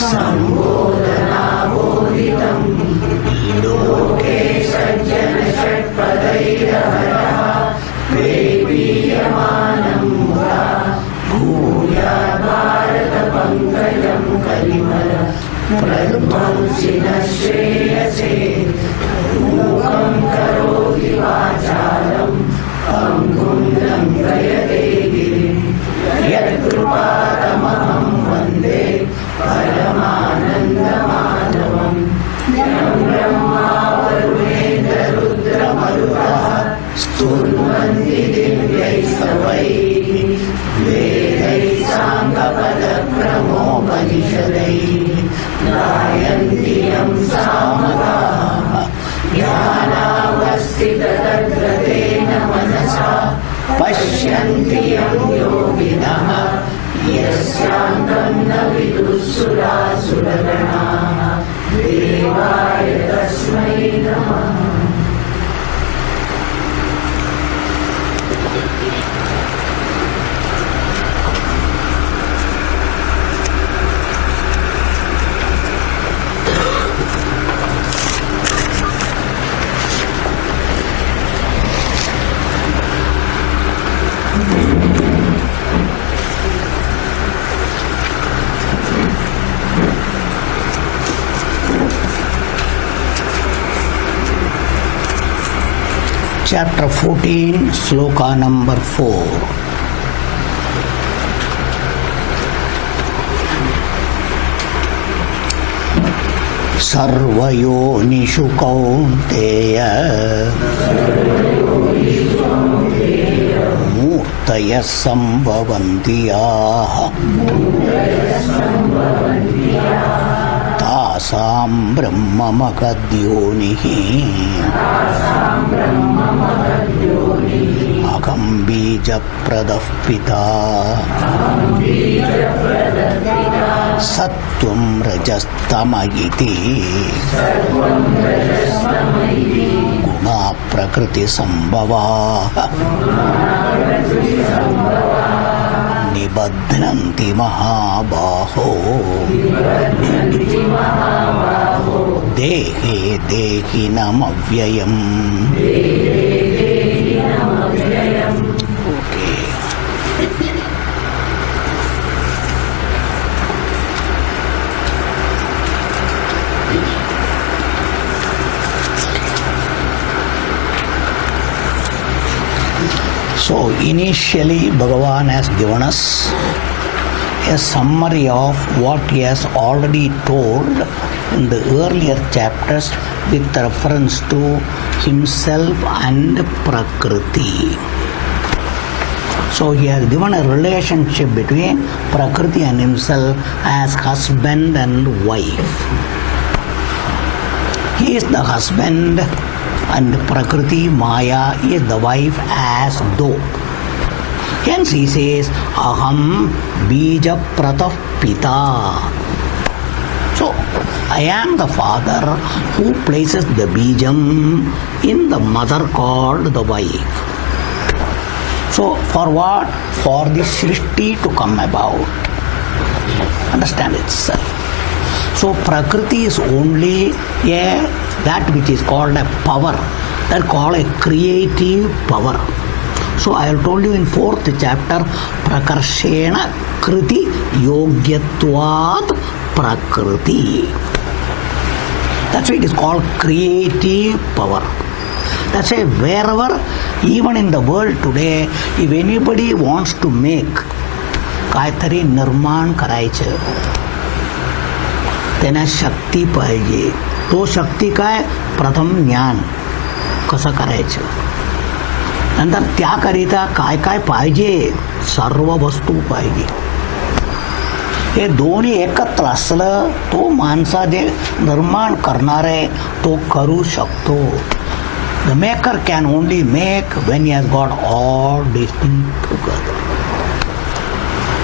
सम्बोधनाबोधितं लोके सज्जन षट्पदैरहरः प्रेमीयमानं मुदा भूयात् भारतपङ्कजं कलिमल प्रध्वंसिनः श्रेयसे मूकं करोति वाचालं पङ्गुं लङ्घयते गिरिं यत्कृपातमहं वन्दे परमानन्दमाधवम् यं ब्रह्मा वरुणेन्द्ररुद्रमरुतः स्तुन्वन्ति दिव्यैस्तवैः वेदैः साङ्गपदक्रमोपनिषदैः गायन्ति यं सामगाः ध्यानावस्थिततद्गतेन मनसा पश्यन्ति यं योगिनः यस्यान्तं न विदुःसुरासुरगणाः देवाय तस्मै नमः. Chapter 14, Sloka number 4. Sarvayonishu Kaunteya Murtaya Sambhavantiyaha Tasam Brahma Makadyonihi Akam bija pradah pita Sattvam rajastamayiti Guna prakriti sambhava Nibadhnanti mahabaho Dehe dehinam avyayam. Okay. So initially Bhagavan has given us a summary of what he has already told in the earlier chapters with reference to himself and Prakriti. So he has given a relationship between Prakriti and himself as husband and wife. He is the husband and Prakriti, Maya, is the wife as though. Hence he says, Aham bija pratah pita. So, I am the father who places the bijam in the mother called the wife. So, for what? For the Srishti to come about. Understand itself. So, Prakriti is only that which is called a power, that called a creative power. So I have told you in 4th chapter, Prakarshena Kriti Yogyatvat Prakriti. That's why it is called creative power. That's why wherever, even in the world today, if anybody wants to make काहीतरी निर्माण करायचं, त्यांना शक्ती पाहिजे. तो शक्ती काय? प्रथम ज्ञान कसं करायचं, नंतर त्याकरिता काय काय पाहिजे, सर्व वस्तू पाहिजे. हे दोन्ही एकत्र असलं तो माणसा जे निर्माण करणार आहे तो करू शकतो. The maker can only make when he has got all these things together.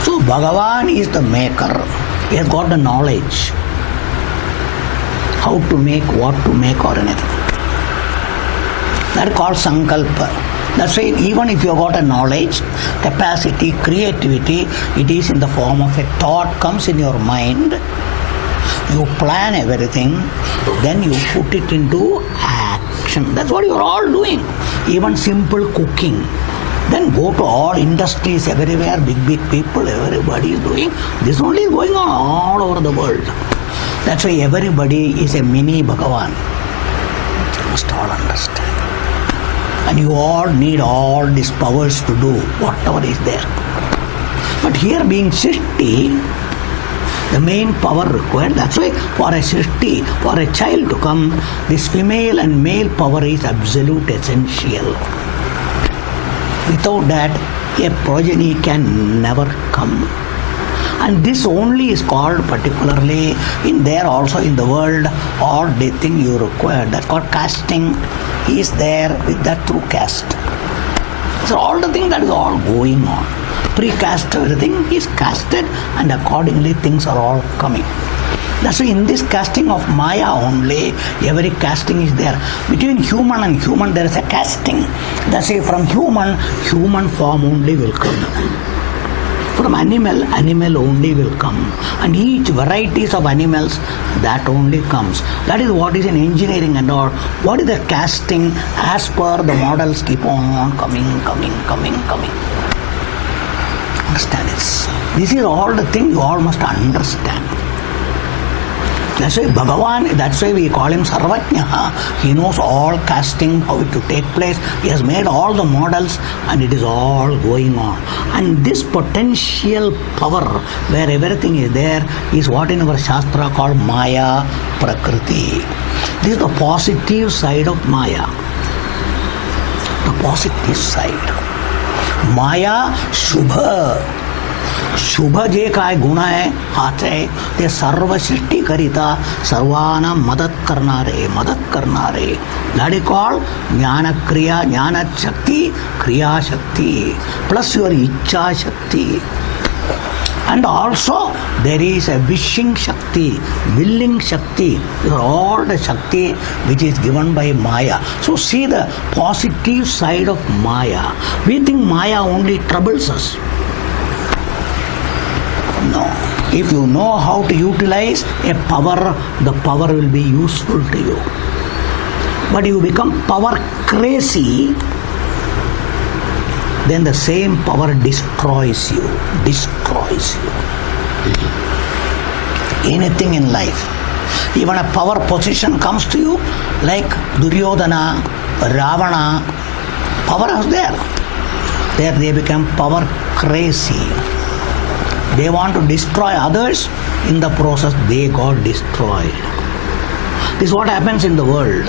So Bhagavan is the maker. He has got the knowledge how to make, what to make or anything. That is called sankalpa. That's why even if you have got a knowledge, capacity, creativity, it is in the form of a thought comes in your mind. You plan everything, then you put it into action. That's what you are all doing. Even simple cooking. Then go to all industries everywhere, big people, everybody is doing. This only is going on all over the world. That's why everybody is a mini Bhagavan. You must all understand. And you all need all these powers to do whatever is there. But here being Srishti, the main power required, that's why for a Srishti, for a child to come, this female and male power is absolute essential. Without that, a progeny can never come. And this only is called particularly in there also in the world, all the thing you require. That's called casting. He is there with that through caste. So all the thing that is all going on. Precast everything is casted and accordingly things are all coming. That's why in this casting of Maya only, every casting is there. Between human and human there is a casting. That's why from human form only will come. From animal only will come. And each varieties of animals, that only comes. That is what is in engineering and all. What is the casting as per the models keep on coming. Understand this. This is all the thing you all must understand. That's why Bhagavan, that's why we call him Sarvajnaha. He knows all casting, how it to take place. He has made all the models and it is all going on. And this potential power where everything is there is what in our Shastra called Maya Prakriti. This is the positive side of Maya. The positive side. Maya Shubha. शुभ जे काय गुण आहे हाच आहे ते सर्व सृष्टी करिता सर्वांना मदत करणारे that is called ज्ञान क्रिया ज्ञान शक्ति क्रिया शक्ति plus your इच्छा शक्ति. And also there is a wishing shakti, willing shakti. These are all the shakti which is given by Maya. So see the positive side of Maya. We think Maya only troubles us. No. If you know how to utilize a power, the power will be useful to you. But you become power crazy, then the same power destroys you. Anything in life. Even a power position comes to you, like Duryodhana, Ravana, power was there. There they become power crazy. They want to destroy others, in the process they got destroyed. This is what happens in the world.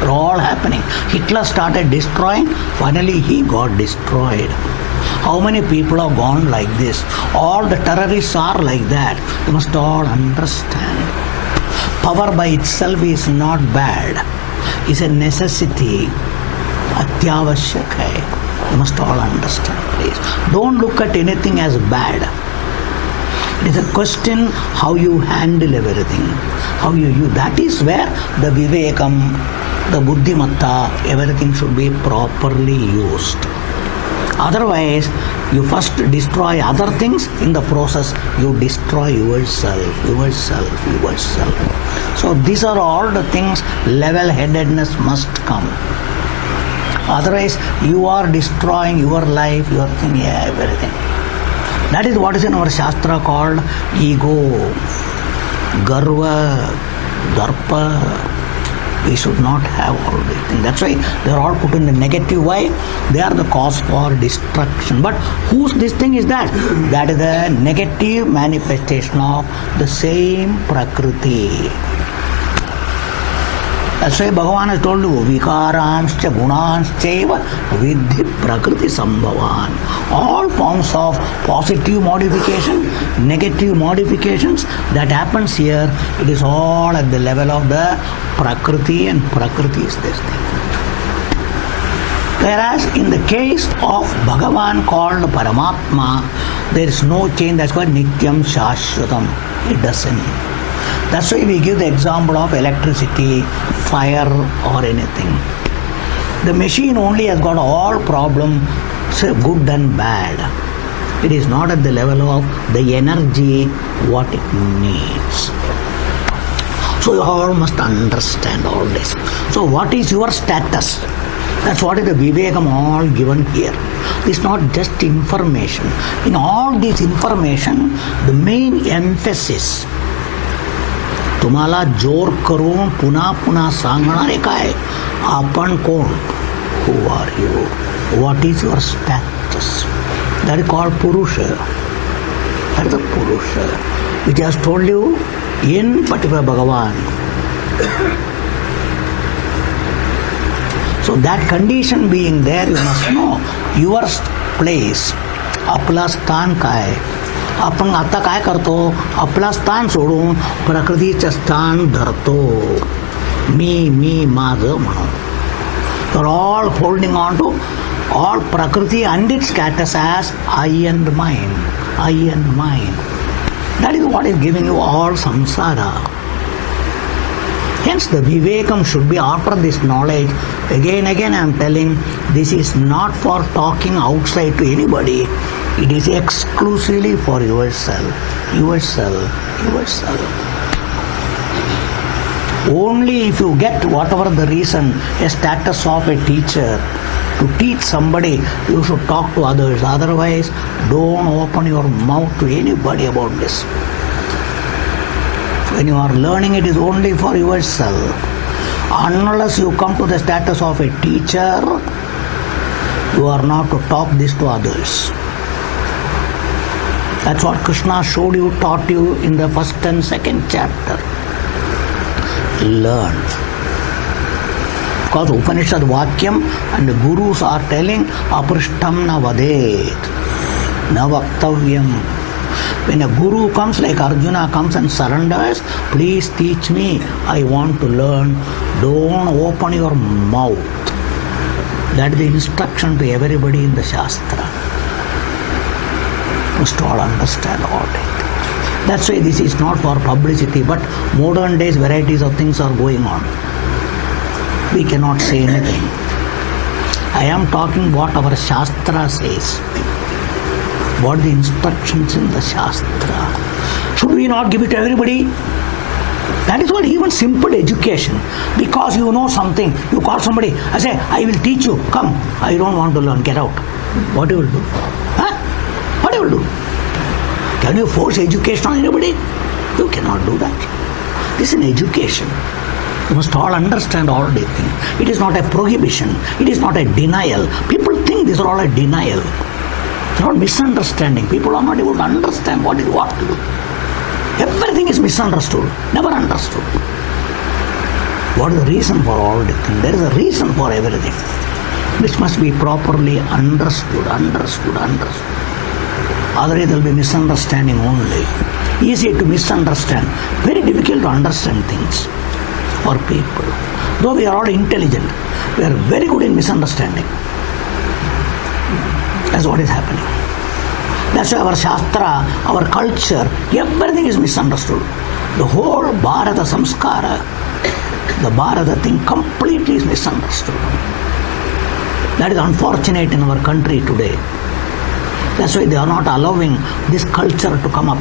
They're all happening. Hitler started destroying, finally he got destroyed. How many people have gone like this? All the terrorists are like that. You must all understand. Power by itself is not bad. It's a necessity. Atyavashyak hai. You must all understand, please. Don't look at anything as bad. It is a question how you handle everything. How you use. That is where the Vivekam, the Buddhimatta, everything should be properly used. Otherwise, you first destroy other things, in the process you destroy yourself. So these are all the things, level-headedness must come. Otherwise, you are destroying your life, your thing, everything. That is what is in our Shastra called ego, garva, darpa. We should not have all these things. That's why they are all put in the negative way. They are the cause for destruction. But whose this thing is that? That is the negative manifestation of the same Prakriti. That's why Bhagavan has told you, Vikaranscha Gunanscha Vidhi Prakriti Sambhavan. All forms of positive modification, negative modifications that happens here, it is all at the level of the Prakriti, and Prakriti is this thing. Whereas in the case of Bhagavan called Paramatma, there is no change. That's called Nityam Shashvatam. It doesn't. That's why we give the example of electricity, fire or anything. The machine only has got all problems, good and bad. It is not at the level of the energy what it needs. So you all must understand all this. So what is your status? That's what is the Vivekam all given here. It's not just information. In all this information, the main emphasis, तुम्हाला जोर करून पुन्हा पुन्हा सांगणारे काय, आपण कोण, who are you, what is your status. That is called Purusha. That is the Purusha which has told you in particular Bhagavan. So that condition being there, you must know your place, आपला स्थान काय. आपण आता काय करतो, आपला स्थान सोडून प्रकृतीचं स्थान धरतो, मी माझं म्हणून. You are all holding on to all Prakriti and its status as I and mine, I and mine. That is what is giving you all samsara. Hence the Vivekam should be after this knowledge. Again I am telling, this is not for talking outside to anybody. It is exclusively for yourself, yourself, yourself. Only if you get whatever the reason, a status of a teacher, to teach somebody, you should talk to others. Otherwise, don't open your mouth to anybody about this. When you are learning, it is only for yourself. Unless you come to the status of a teacher, you are not to talk this to others. That's what Krishna showed you, taught you in the first and second chapter. Learn. Because Upanishad Vakyam and the Gurus are telling, Aprishtam na vadet, na vaktavyam. When a Guru comes, like Arjuna comes and surrenders, please teach me, I want to learn. Don't open your mouth. That is the instruction to everybody in the Shastra. Must all understand all that. That's why this is not for publicity, but modern days varieties of things are going on. We cannot say anything. I am talking what our Shastra says. What the instructions in the Shastra. Should we not give it to everybody? That is what even simple education. Because you know something, you call somebody, I say, I will teach you, come, I don't want to learn, get out. What you will do? Huh? What you will do? Can you force education on anybody? You cannot do that. This is an education. You must all understand all these things. It is not a prohibition. It is not a denial. People think these are all a denial. It's not misunderstanding. People are not able to understand what is what to do. Everything is misunderstood, never understood. What is the reason for all these things? There is a reason for everything, which must be properly understood. Otherwise there will be misunderstanding only. Easy to misunderstand, very difficult to understand things for people. Though we are all intelligent, we are very good in misunderstanding. That's what is happening. That's why our Shastra, our culture, everything is misunderstood. The whole Bharata Samskara, the Bharata thing completely is misunderstood. That is unfortunate in our country today. That's why they are not allowing this culture to come up.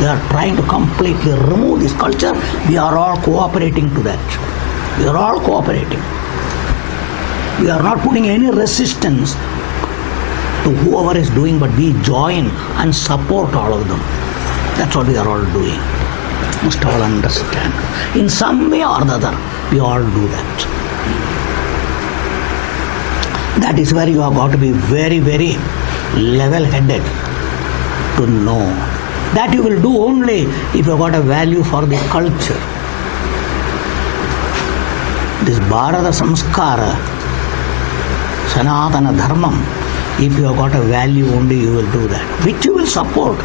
They are trying to completely remove this culture. We are all cooperating to that. We are all cooperating. We are not putting any resistance to whoever is doing, but we join and support all of them. That's what we are all doing. Must all understand. In some way or the other, we all do that. That is where you have got to be very, very level-headed to know. That you will do only if you have got a value for the culture. This Bharata Samskara, Sanatana Dharmam, if you have got a value only, you will do that. Which you will support.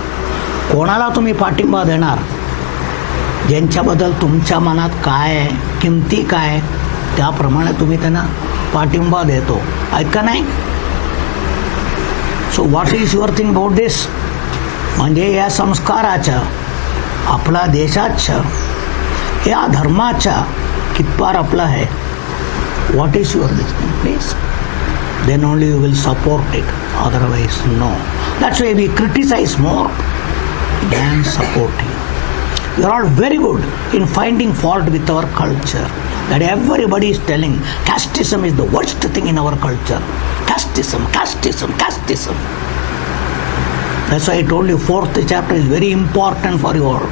कोणाला तुम्ही पाठिंबा देणार? ज्यांच्याबद्दल तुमच्या मनात काय आहे, किमती काय, त्याप्रमाणे तुम्ही त्यांना पाठिंबा देतो. आहेत का नाही? So what is your thing about this? म्हणजे या संस्काराच्या, आपला देशाच्या, या धर्माच्या कितपार आपला आहे? What is your thing, please? Then only you will support it. Otherwise, no. That's why we criticize more than supporting. You are all very good in finding fault with our culture. That everybody is telling casteism is the worst thing in our culture. Casteism, casteism, casteism. That's why I told you fourth chapter is very important for you all.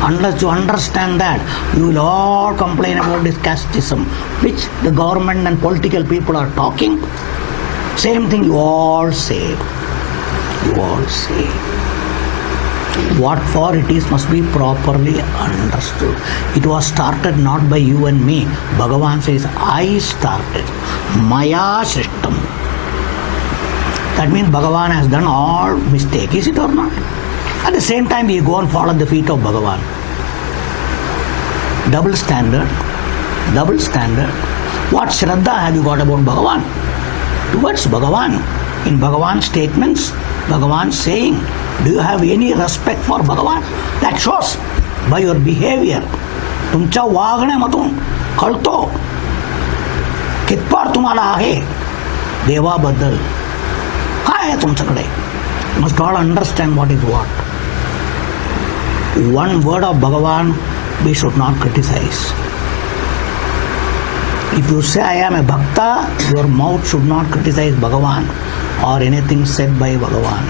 Unless you understand that, you will all complain about this casteism, which the government and political people are talking. Same thing you all say. You all say. What for it is must be properly understood. It was started not by you and me. Bhagavan says, I started. Maya system. That means Bhagavan has done all mistake. Is it or not? At the same time, we go and fall at the feet of Bhagavan. Double standard. Double standard. What Shraddha have you got about Bhagavan? Towards Bhagavan. In Bhagavan's statements, Bhagavan's saying, do you have any respect for Bhagavan? That shows by your behavior. तुमच्या वागण्यामधून कळतो कितपर तुम्हाला आहे देवाबद्दल. काय आहे तुमच्याकडे? Must all understand what is what. One word of Bhagavan we should not criticize. If you say I am a bhakta, your mouth should not criticize Bhagavan or anything said by Bhagavan.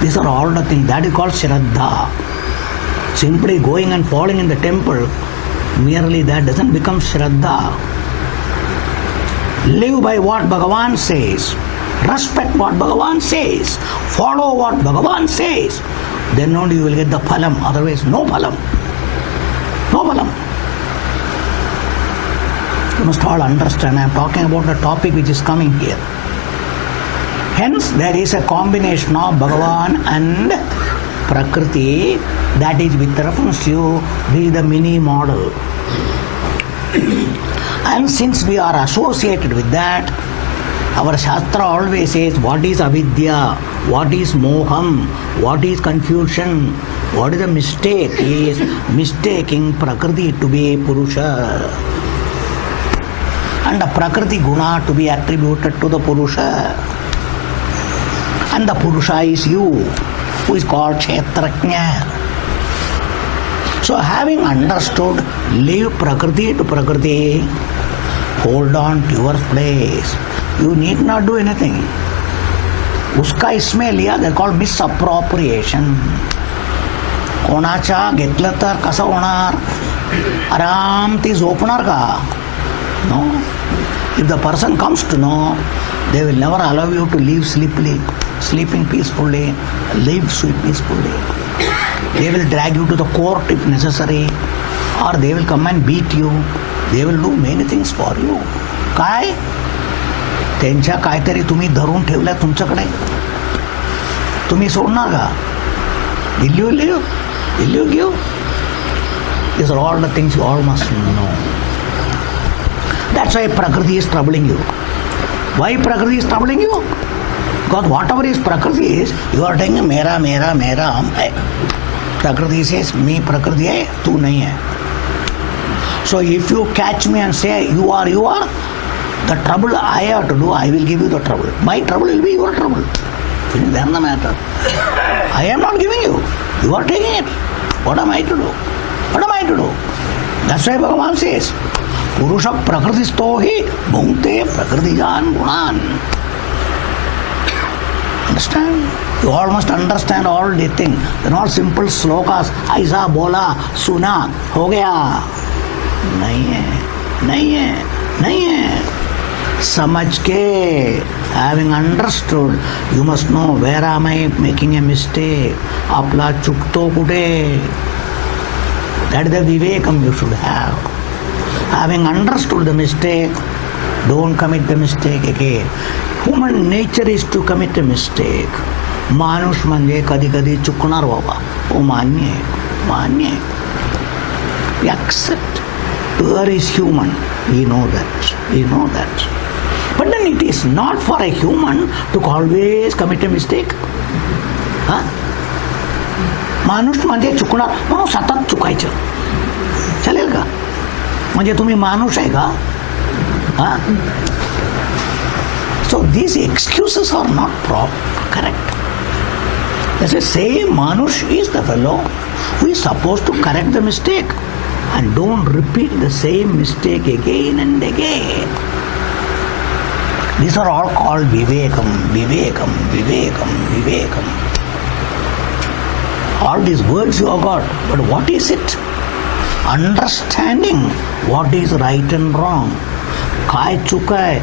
These are all the things. That is called Shraddha. Simply going and falling in the temple, merely that doesn't become Shraddha. Live by what Bhagavan says. Respect what Bhagavan says. Follow what Bhagavan says. Then only you will get the phalam. Otherwise, no phalam. No phalam. You must all understand. I am talking about the topic which is coming here. Hence, there is a combination of Bhagavan and Prakriti. That is with reference to the mini model. And since we are associated with that, our Shastra always says what is avidya, what is moham, what is confusion, what is the mistake is mistaking Prakriti to be Purusha and the Prakriti guna to be attributed to the Purusha. And the Purusha is you, who is called Kshetrajna. So having understood, leave Prakriti to Prakriti, hold on to your place. You need not do anything. Uska isme liya, they are called misappropriation. कोणाच्या घेतलं तर कसं होणार? आराम ती झोपणार का? No. If the person comes to know, they will never allow you to live sleeping peacefully, live peacefully. They will drag you to the court if necessary, or they will come and beat you. They will do many things for you. काय? त्यांच्या काहीतरी तुम्ही धरून ठेवल्या तुमच्याकडे. तुम्ही सोडणार का? Will you live? Will you give? These are all the things you all must know. That's why Prakriti is troubling you. Why Prakriti is troubling you? Because whatever is Prakriti is, you are saying mera, mera, mera, hum hai. Prakriti says, me Prakriti hai, tu nahi hai. So if you catch me and say, you are, the trouble I have to do, I will give you the trouble. My trouble will be your trouble. Then the matter. I am not giving you. You are taking it. What am I to do? What am I to do? That's why Bhagavan says, Purusha Prakritisto hi bhungte Prakritijan gunan. Understand? You all must understand all these things. They're not simple slokas. Aisa bola, suna, ho gaya. Nahi hai, nahi hai, nahi hai. Samajh ke, having understood, you must know where am I making a mistake. Apla chukto kute. That is the vivekam you should have. Having understood the mistake, don't commit the mistake again. Human nature is to commit a mistake. मानुष म्हणजे कधी कधी चुकणार बाबा. वो मान्य है, मान्य है. We accept. Err is human. We know that. We know that. But then it is not for a human to always commit a mistake. माणूस म्हणजे चुकणार म्हणून सतत चुकायचं चालेल का? म्हणजे तुम्ही माणूस आहे का? So these excuses are not correct. As I say, Manush is the fellow We are supposed to correct the mistake and don't repeat the same mistake again and again. These are all called vivekam, vivekam, vivekam, vivekam. All these words you have got, but what is it? Understanding what is right and wrong. काय चुका आहे,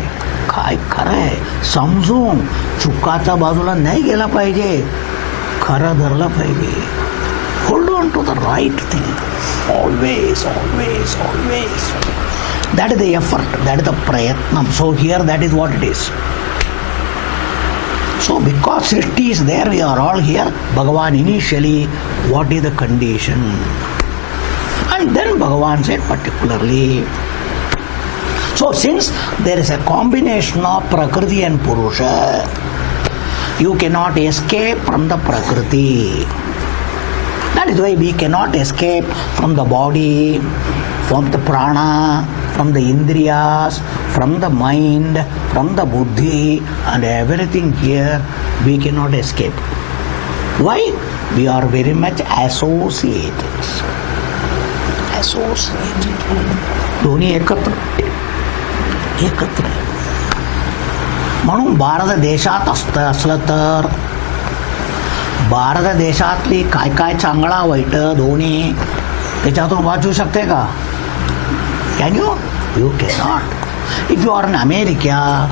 काय खरं आहे, समजून चुकाचा बाजूला नाही गेला पाहिजे, खरं धरलं पाहिजे. Hold on to the right thing. Always, always, always. That is the effort, that is the prayatnam. So here that is what it is. So because Srishti is there, we are all here. Bhagavan initially, what is the condition? And then Bhagavan said particularly. So since there is a combination of Prakriti and Purusha, you cannot escape from the Prakriti. That is why we cannot escape from the body, from the prana, from the indriyas, from the mind, from the buddhi, and everything here we cannot escape. Why? We are very much associated. दोन्ही एकत्र म्हणून भारत देशात असलं तर भारत देशातली काय काय चांगला वाईट दोन्ही त्याच्यातून वाचू शकते का? Can you? You cannot. If you are in America,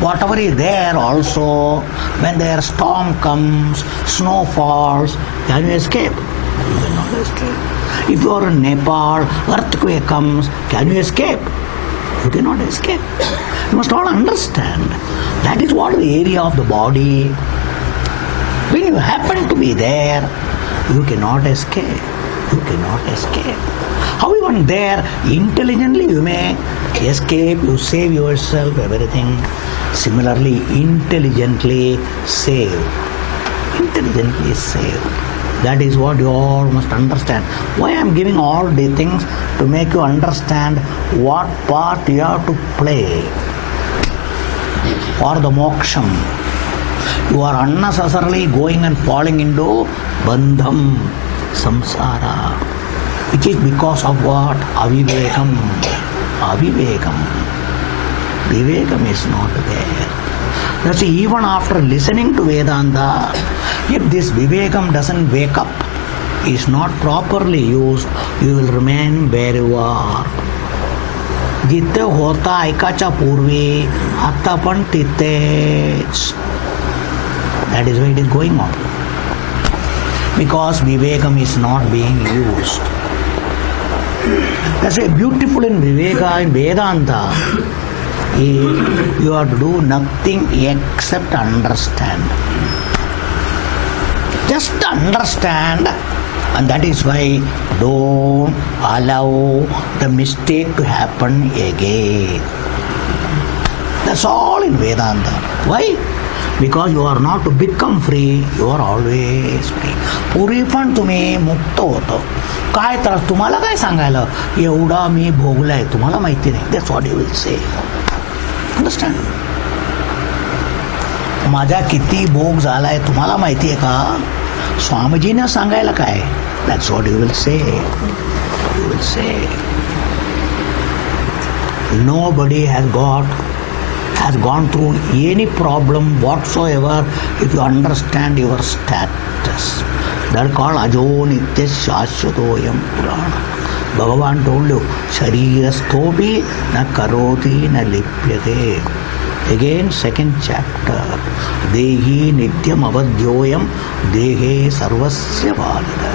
whatever is there also, when their storm comes, snow falls, can you escape? You cannot escape. If you are in Nepal, earthquake comes, can you escape? You cannot escape. You must all understand. That is what the area of the body. When you happen to be there, you cannot escape. You cannot escape. However, there, intelligently you may escape, you save yourself, everything. Similarly, intelligently save. Intelligently save. That is what you all must understand. Why I am giving all these things? To make you understand what part you have to play for the moksham. You are unnecessarily going and falling into bandham, samsara, which is because of what? Avivekam. Avivekam. Vivekam is not there. That's even after listening to Vedanta, if this Vivekam doesn't wake up, is not properly used, you will remain where you are. जिथे होता ऐकाच्या पूर्वी आता पण तिथेच. That is why it is going on. Because Vivekam is not being used. That's why beautiful in Viveka, in Vedanta, you have to do nothing except understand. Just understand, and that is why don't allow the mistake to happen again. That's all in Vedanta. Why? Because you are not to become free, you are always free. पूर्वी पण तुम्ही मुक्त होतो. काय त्रास तुम्हाला काय सांगायला? एवढा मी भोगलाय तुम्हाला माहिती नाही. That's what you will say. Understand? माझा किती भोग झालाय तुम्हाला माहिती आहे का? स्वामीजीने सांगायला काय? That's what you will say. You will say. Nobody has gone through any problem whatsoever if you understand your status. That is called ajo nitya shashvatoyam purana. Bhagavan told you, sharirasthopi na karoti na lipyate. Again, second chapter. Dehi nityam avadyoyam dehe sarvasya bharata.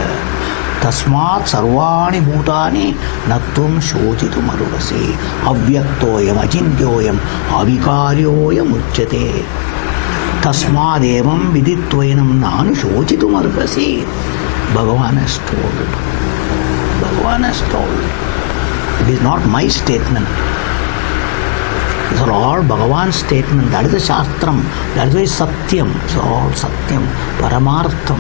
Tasmat sarvani bhutani nattum shochitum aruvasi. Avyaktoyam achintyoyam avikaryoyam uchyate. Tasmat evam viditvayanam nanu shochitum aruvasi. Bhagavan has told. Bhagavan has told. It is not my statement. These are all Bhagavan's statement. That is the Shastram. That is why Satyam. It's all Satyam. Paramartham.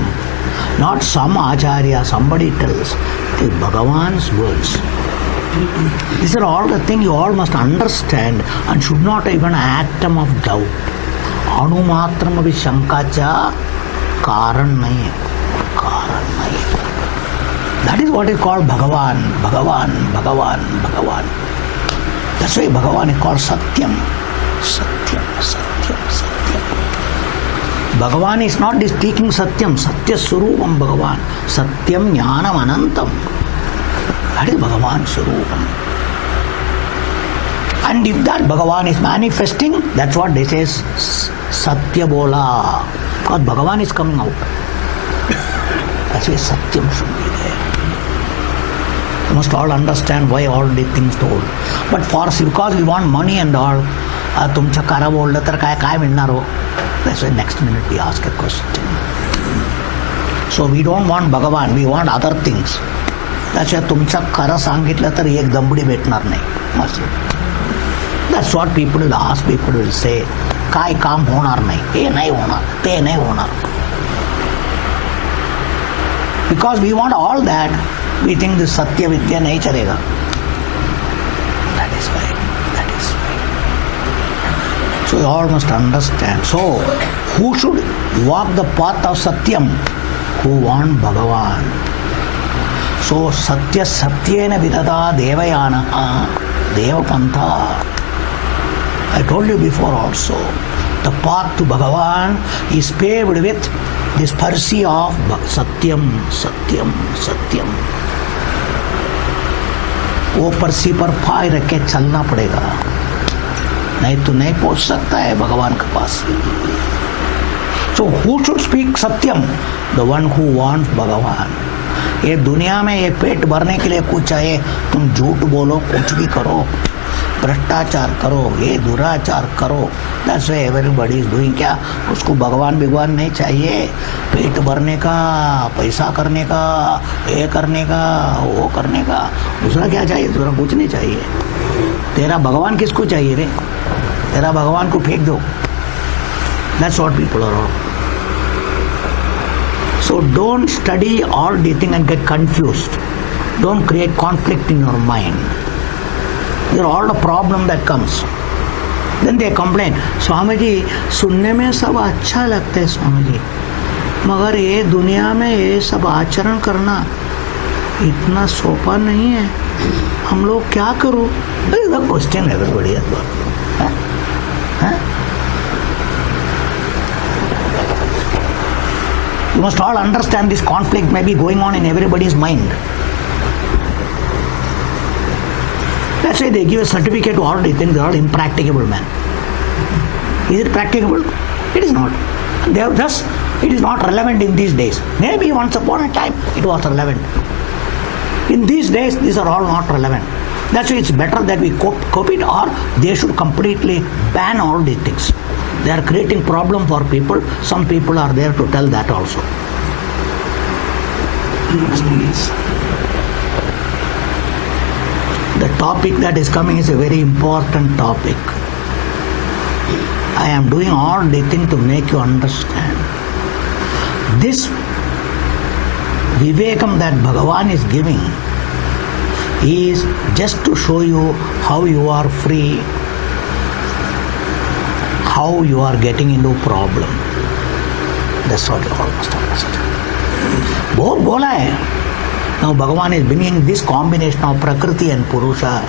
Not some Acharya, somebody tells. It is Bhagavan's words. These are all the things you all must understand and should not even atom of doubt. Anumatram api shankacha karan nahi hai. Karan nahi hai. That is what is called Bhagavan, Bhagavan, Bhagavan, Bhagavan. That's why Bhagavan is called Satyam. Satyam, Satyam, Satyam. Bhagavan is not this speaking Satyam, Satya Surupam Bhagavan. Satyam Jnanam Anantam. That is Bhagavan Surupam. And if that Bhagavan is manifesting, that's what they say Satya Bola. Because Bhagavan is coming out. That's why Satyam should be there. You must all understand why all these things told. But because we want money and all, तुमच्या करा बोललं तर काय मिळणार हो? That's why next minute we ask a question. So we don't want Bhagavan, we want other things. That's why तुमच्या खरं सांगितलं तर एक दमडी भेटणार नाही. That's what people will ask, people will say. काय काम होणार नाही, हे नाही होणार, ते नाही होणार. Because we want all that, we think this Satya Vidya nahi chalega. That is why. So you all must understand. So, who should walk the path of Satyam? Who want Bhagavan. So, Satya Satyena Vidada Devayana Devapantha. I told you before also, the path to Bhagavan is paved with this Parsi of Satyam, Satyam, Satyam. वो परसी पर पाए रख के चलना पड़ेगा, नहीं तो नहीं पहुंच सकता है भगवान के पास. So who should speak Satyam? The one who wants Bhagavan. ये दुनिया में ये पेट भरने के लिए कुछ चाहिए, तुम झूठ बोलो, कुछ भी करो, भ्रष्टाचार करो, ये दुराचार करो. That's why everybody is doing क्या? उसको भगवान नहीं चाहिए. पेट भरने का, पैसा करने का, ये करने का, वो करने का. दूसरा क्या चाहिए? दूसरा कुछ नहीं चाहिए. तेरा भगवान किसको चाहिए रे? तेरा भगवान को फेंक दो. That's what people are all. So don't study all these things and get confused. Don't create conflict in your mind. These are all the problem that comes. Then they complain, Swami ji सुनने में सब अच्छा लगता है स्वामी जी, मगर ये दुनिया में ये सब आचरण करना इतना सोपा नहीं है, हम लोग क्या करूं? The question everybody has got. You must all understand this conflict may be going on in everybody's mind. That's why they give a certificate to all these things. They are all impracticable, man. Is it practicable? It is not. They are just, it is not relevant in these days. Maybe once upon a time it was relevant. In these days, these are all not relevant. That's why it's better that we cope it, or they should completely ban all these things. They are creating problem for people. Some people are there to tell that also. The topic that is coming is a very important topic. I am doing all the things to make you understand. This Vivekam that Bhagavan is giving is just to show you how you are free, how you are getting into problem. That's what you all must understand. बहुत बोला है. Now Bhagavan is bringing this combination of Prakriti and Purusha,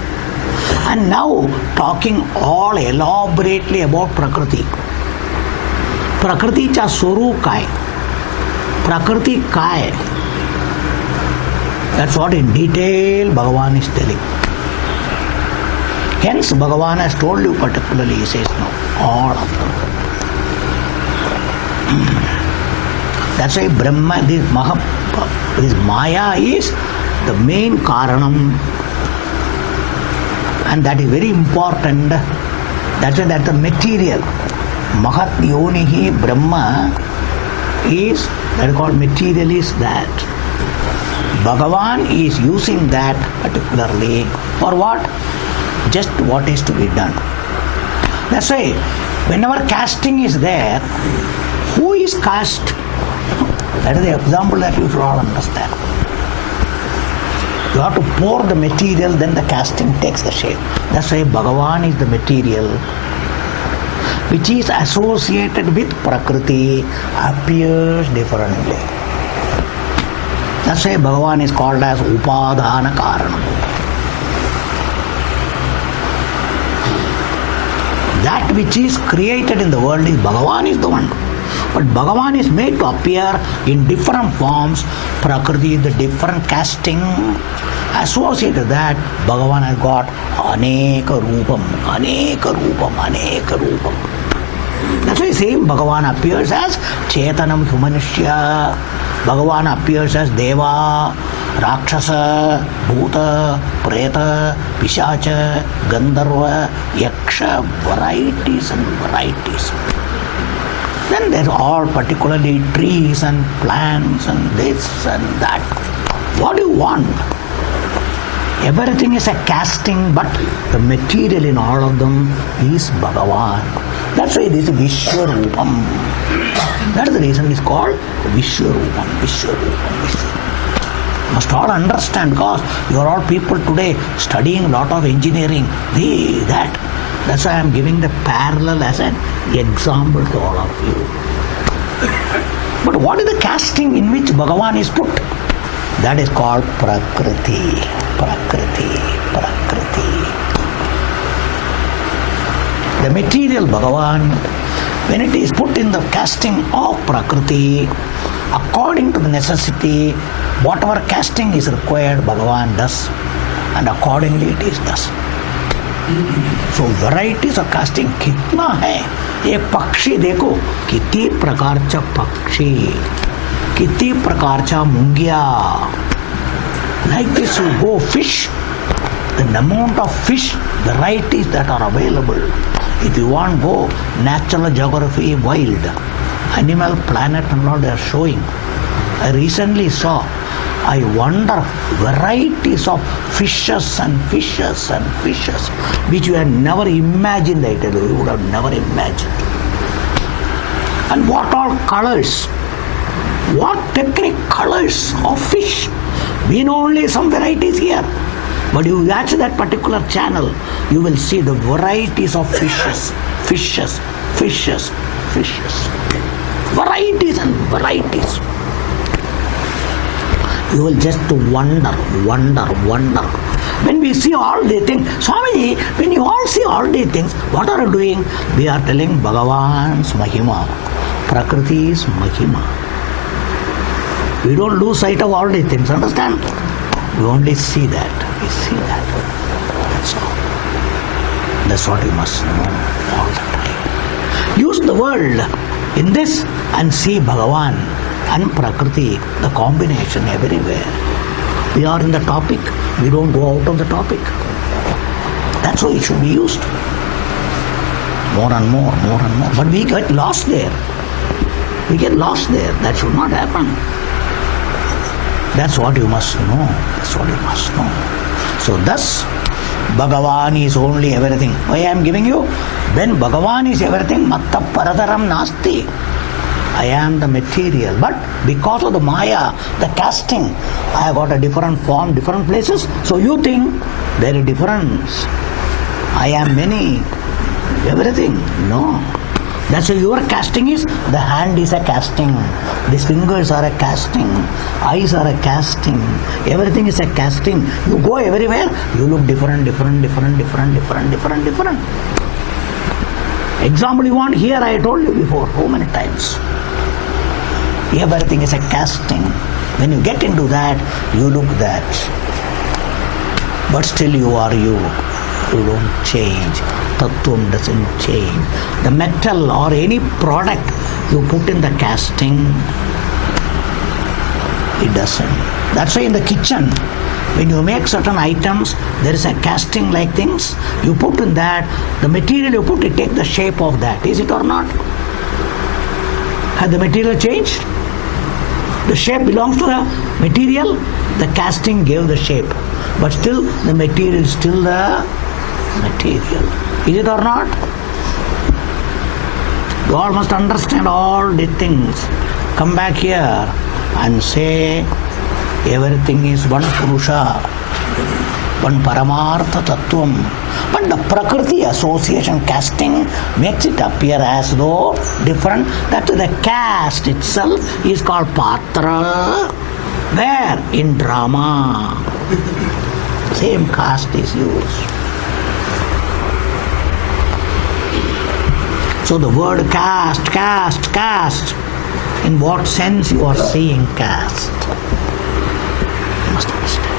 and now talking all elaborately about Prakriti. Prakritiचा स्वरूप काय? Prakriti काय? That's what in detail Bhagavan is telling. Hence Bhagavan has told you particularly, he says no, all of them. That's why Brahma, this Maya is the main Karanam, and that is very important. That's why that's the material. Mahat Yonihi Brahma is, that is called material, is that. Bhagavan is using that particularly for what? Just what is to be done. That's why whenever casting is there, who is cast? That is the example that you should all understand. You have to pour the material, then the casting takes the shape. That's why Bhagavan is the material which is associated with Prakriti, appears differently. That's why Bhagavan is called as Upadana Karanam. That which is created in the world is Bhagavan is the one. But Bhagavan is made to appear in different forms. Prakriti, the different casting. Associated with that, Bhagavan has got Aneka Rupam, Aneka Rupam, Aneka Rupam. That's why same Bhagavan appears as Chetanam Humanishya. Bhagavan appears as Deva, Rakshasa, Bhuta, Preta, Pishacha, Gandharva, Yaksha, varieties and varieties. Then there are all particularly trees and plants and this and that. What do you want? Everything is a casting, but the material in all of them is Bhagavan. That's why it is Vishwarupam. That is the reason it is called Vishwarupam, Vishwarupam, Vishwarupam. You must all understand, because you are all people today studying a lot of engineering, that. That's why I am giving the parallel as an example to all of you. But what is the casting in which Bhagavan is put? That is called Prakriti. Prakriti, Prakriti. The material Bhagavan, when it is put in the casting of Prakriti, according to the necessity, whatever casting is required, Bhagavan does, and accordingly it is does. So varieties of casting कितना है? एक पक्षी देखो, कितनी प्रकारचा पक्षी, कितनी प्रकारचा मुंग्या. Like this you go fish, the amount of fish varieties that are available. If you want go natural geography, wild, animal planet and all they are showing. I recently saw, I wonder, varieties of fishes and fishes and fishes, which you had never imagined, I tell you, you would have never imagined. And what all colors, what technique colors of fish. We know only some varieties here, but you watch that particular channel, you will see the varieties of fishes, fishes, fishes, fishes. Varieties and varieties. You will just wonder. When we see all these things, Swami, when you all see all these things, what are you doing? We are telling Bhagavan's Mahima, Prakriti's Mahima. We don't lose sight of all these things, understand? We only see that. We see that. That's all. That's what you must know all the time. Use the world in this and see Bhagavan and Prakriti, the combination everywhere. We are in the topic, we don't go out of the topic. That's why it should be used. More and more. But we get lost there. We get lost there. That should not happen. That's what you must know. That's what you must know. So thus, Bhagavan is only everything. Why I am giving you? When Bhagavan is everything, matta paradaram nasti. I am the material, but because of the Maya, the casting, I have got a different form, different places. So you think there is difference. I am many, everything. No. That's why your casting is, the hand is a casting, these fingers are a casting, eyes are a casting, everything is a casting. You go everywhere, you look different. Example you want, here I told you before, so many times. Everything is a casting. When you get into that, you look that. But still you are you. You don't change. Tattvam doesn't change. The metal or any product you put in the casting, it doesn't. That's why in the kitchen, when you make certain items, there is a casting like things. You put in that, the material you put, it takes the shape of that. Is it or not? Has the material changed? The shape belongs to the material. The casting gave the shape. But still, the material is still the material. Is it or not? You all must understand all the things. Come back here and say everything is one Purusha, one Paramartha Tattvam. But the Prakriti association casting makes it appear as though different. That the cast itself is called Patra. Where? In drama. Same caste is used. So the word caste. In what sense you are seeing caste? You must understand.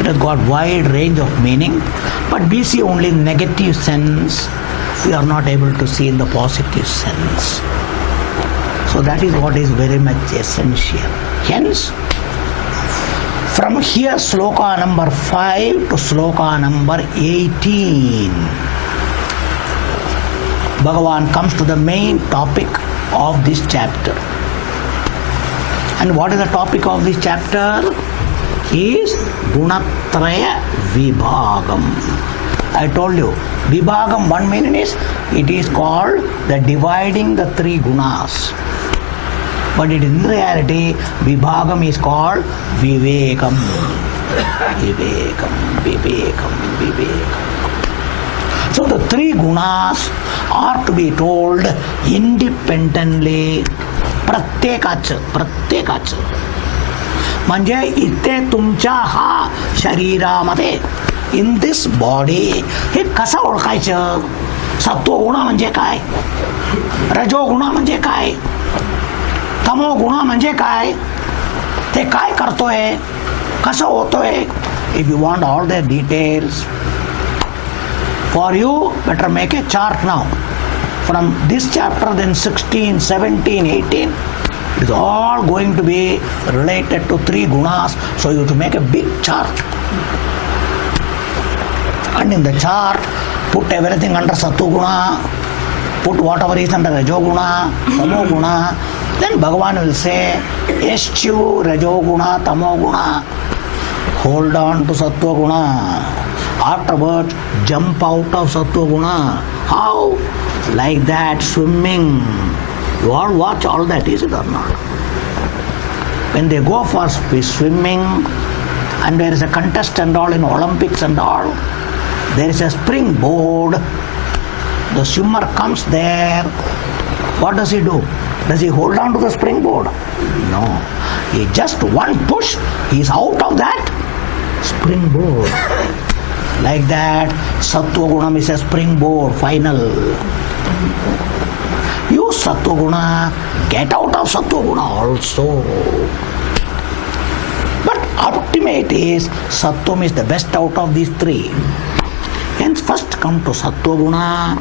It has got wide range of meaning, but we see only negative sense. We are not able to see in the positive sense. So that is what is very much essential. Hence, from here sloka number 5 to sloka number 18, Bhagavan comes to the main topic of this chapter. And what is the topic of this chapter? Is Gunatraya Vibhagam. I told you, Vibhagam, one meaning is, it is called the dividing the three gunas. But in reality, Vibhagam is called Vivekam. So the three gunas are to be told independently, प्रत्येकाच. म्हणजे इथे तुमच्या हा शरीरामध्ये, in this body, हे कसं ओळखायचं? सत्वगुण म्हणजे काय? रजोगुण म्हणजे काय? तमोगुण म्हणजे काय? ते काय करतोय? कसं होतोय? If you want all the details, for you, better make a chart now. From this chapter, then 16, 17, 18, it is all going to be related to three gunas. So you have to make a big chart. And in the chart, put everything under Sattva-guna, put whatever is under Rajo-guna, Tamo-guna. Then Bhagavan will say, eschew Rajo-guna, Tamo-guna. Hold on to Sattva-guna. Afterwards, jump out of Sattva-guna. How? Like that, swimming. You all watch all that, is it or not? When they go for swimming, and there is a contest and all in Olympics and all, there is a springboard. The swimmer comes there. What does he do? Does he hold on to the springboard? No. He just one push, he is out of that springboard. Like that, Sattva-guna is a springboard, final. Use Sattva-guna, get out of Sattva-guna also. But ultimate is, Sattvam is the best out of these three. Hence first come to Sattva-guna,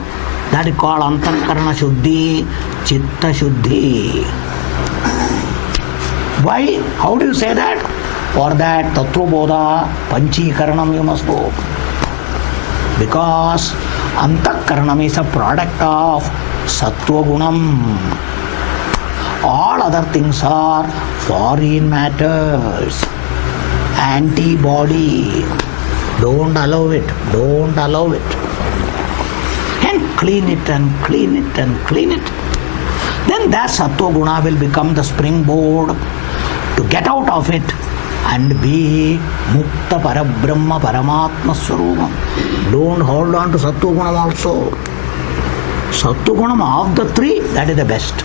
that is called Antarkarana Shuddhi, Chitta Shuddhi. Why? How do you say that? For that Tattva-bodha, Panchikaranam you must go. Because Antakaranam is a product of Sattva-gunam. All other things are foreign matters, antibody. Don't allow it. And clean it. Then that Sattva-guna will become the springboard to get out of it and be Mukta Parabrahma Paramatma Swarupam. Don't hold on to Sattva-gunam also. Sattva-gunam of the three, that is the best.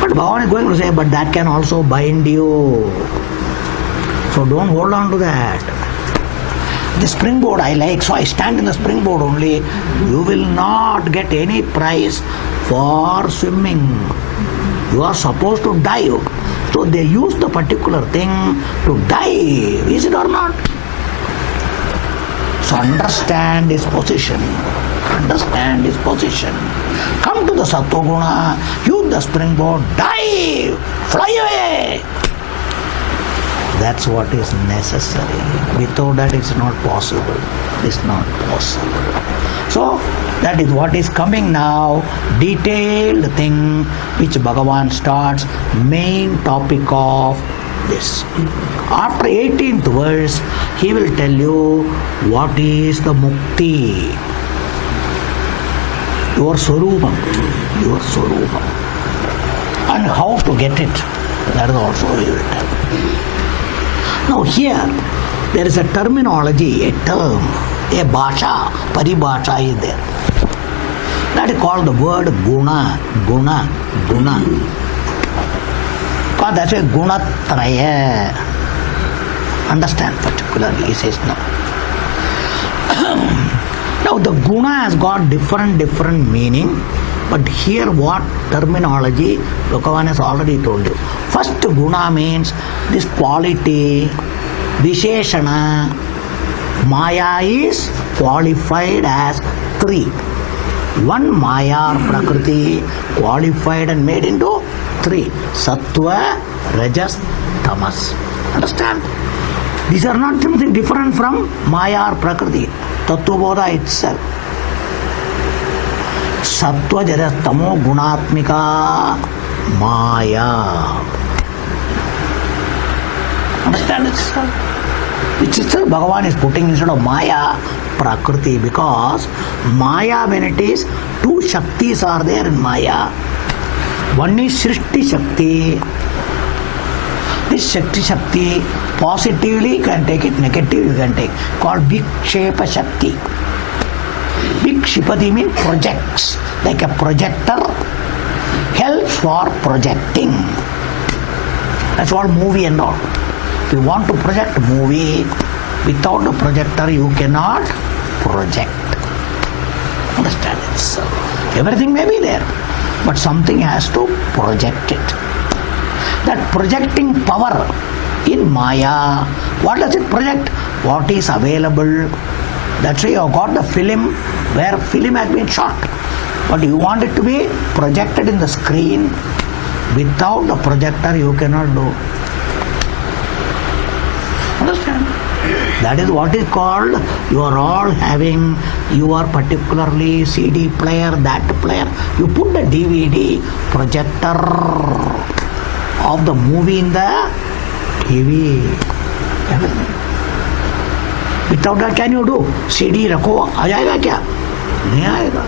But Bhagavan is going to say, but that can also bind you. So don't hold on to that. The springboard I like, so I stand in the springboard only. You will not get any prize for swimming. You are supposed to dive. So they use the particular thing to dive. Is it or not? So understand his position. Come to the Sattva-guna, use the springboard, dive, fly away. That's what is necessary. Without that it's not possible. So that is what is coming now. Detailed thing which Bhagavan starts, main topic of this. After 18th verse, he will tell you what is the mukti. Your Swarupam. And how to get it. That is also he will tell. Now here, there is a terminology, a term, a bhasha, paribhasha is there. That is called the word guna. Because that's why gunatraya. Understand particularly, he says no. Now the guna has got different meaning, but here what terminology Bhagavan has already told you. First guna means this quality, visheshana. Maya is qualified as three. One Maya or Prakriti qualified and made into three. Sattva, Rajas, Tamas. Understand? These are not something different from Maya or Prakriti. Tattvabodha itself. Sattva, Rajas, Tamo, Gunatmika, Maya. Understand itself? Which itself Bhagavan is putting instead of Maya, Prakriti, because Maya, when it is, two Shaktis are there in Maya. One is Srishti Shakti. This Shakti, positively you can take it, negative you can take, called Vikshepa Shakti. Vikshipati means projects, like a projector helps for projecting. That's what movie and all. If you want to project movie, without a projector you cannot project. Understand it? So, everything may be there, but something has to project it. That projecting power in Maya, what does it project? What is available. That's why you have got the film where film has been shot. But you want it to be projected in the screen. Without the projector you cannot do. Understand? That is what is called, you are all having your particularly CD player, that player. You put the DVD projector of the movie in the TV. Everything. Without that can you do? CD रखो आ जाएगा क्या? नहीं आएगा.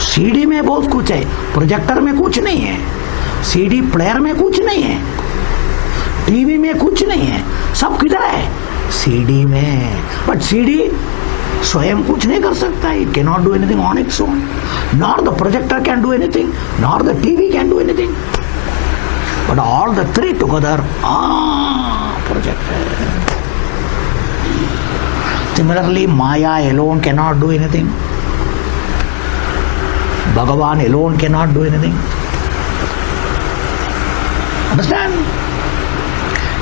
CD में बहुत कुछ है, projector में कुछ नहीं है, CD प्लेयर में कुछ नहीं है, टीवी में कुछ नहीं है, सब किधर है? CD में. बट CD स्वयं कुछ नहीं कर सकता. It cannot do anything on its own. Nor the projector can do anything, nor the TV can do anything. But all the three together are projected. Similarly, Maya alone cannot do anything. Bhagavan alone cannot do anything. Understand?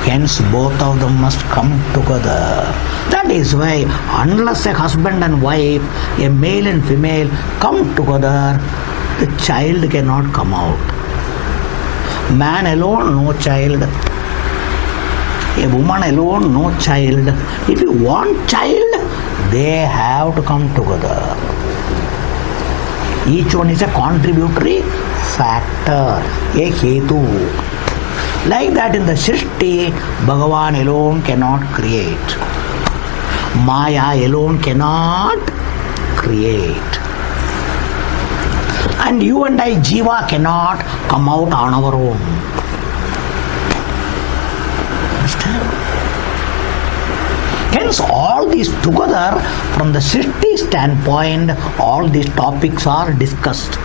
Hence, both of them must come together. That is why, unless a husband and wife, a male and female, come together, the child cannot come out. Man alone, no child. A woman alone, no child. If you want child, they have to come together. Each one is a contributory factor, a hetu. Like that in the Srishti, Bhagavan alone cannot create. Maya alone cannot create. And you and I, Jiva, cannot come out on our own. Understand? Hence, all these together, from the Srishti standpoint, all these topics are discussed.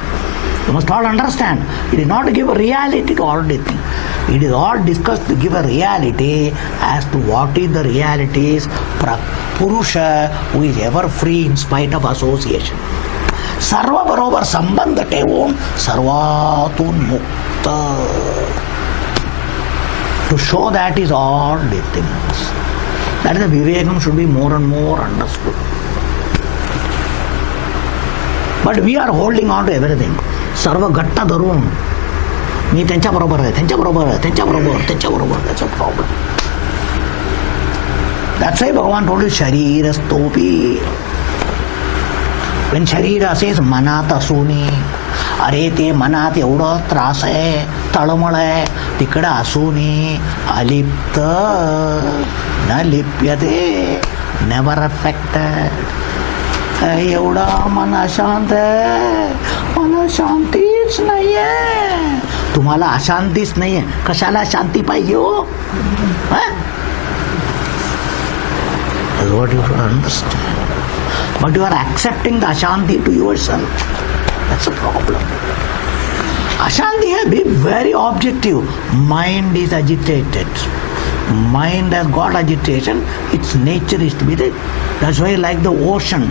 You must all understand. It is not to give a reality to all these things. It is all discussed to give a reality as to what is the realities. Purusha, who is ever free in spite of association. Sarva barobar sambandha tevon sarvatun mukta. To show that is all these things. That is the Vivekam should be more and more understood. But we are holding on to everything. Sarva gatta darun. मी त्यांच्या बरोबर आहे, त्यांच्या बरोबर आहे, त्यांच्या बरोबर, त्यांच्या बरोबर. That's a problem. That's why Bhagavan told you Sharirastopi. When Sharira says Manat Asuni, अरे ते मनात एवढं त्रास आहे, तळमळ आहे, तिकडं असूनी अलिप्त न लिप्यते, नेवर अफेक्टेड. एवढं मन अशांत आहे, मला शांतीच नाहीये. तुम्हाला अशांतीच नाहीये, कशाला शांती पाहिजे हो? What you should understand. But you are accepting the ashanti to yourself. That's a problem. Ashanti has been very objective. Mind is agitated. Mind has got agitation. Its nature is to be there. That's why like the ocean.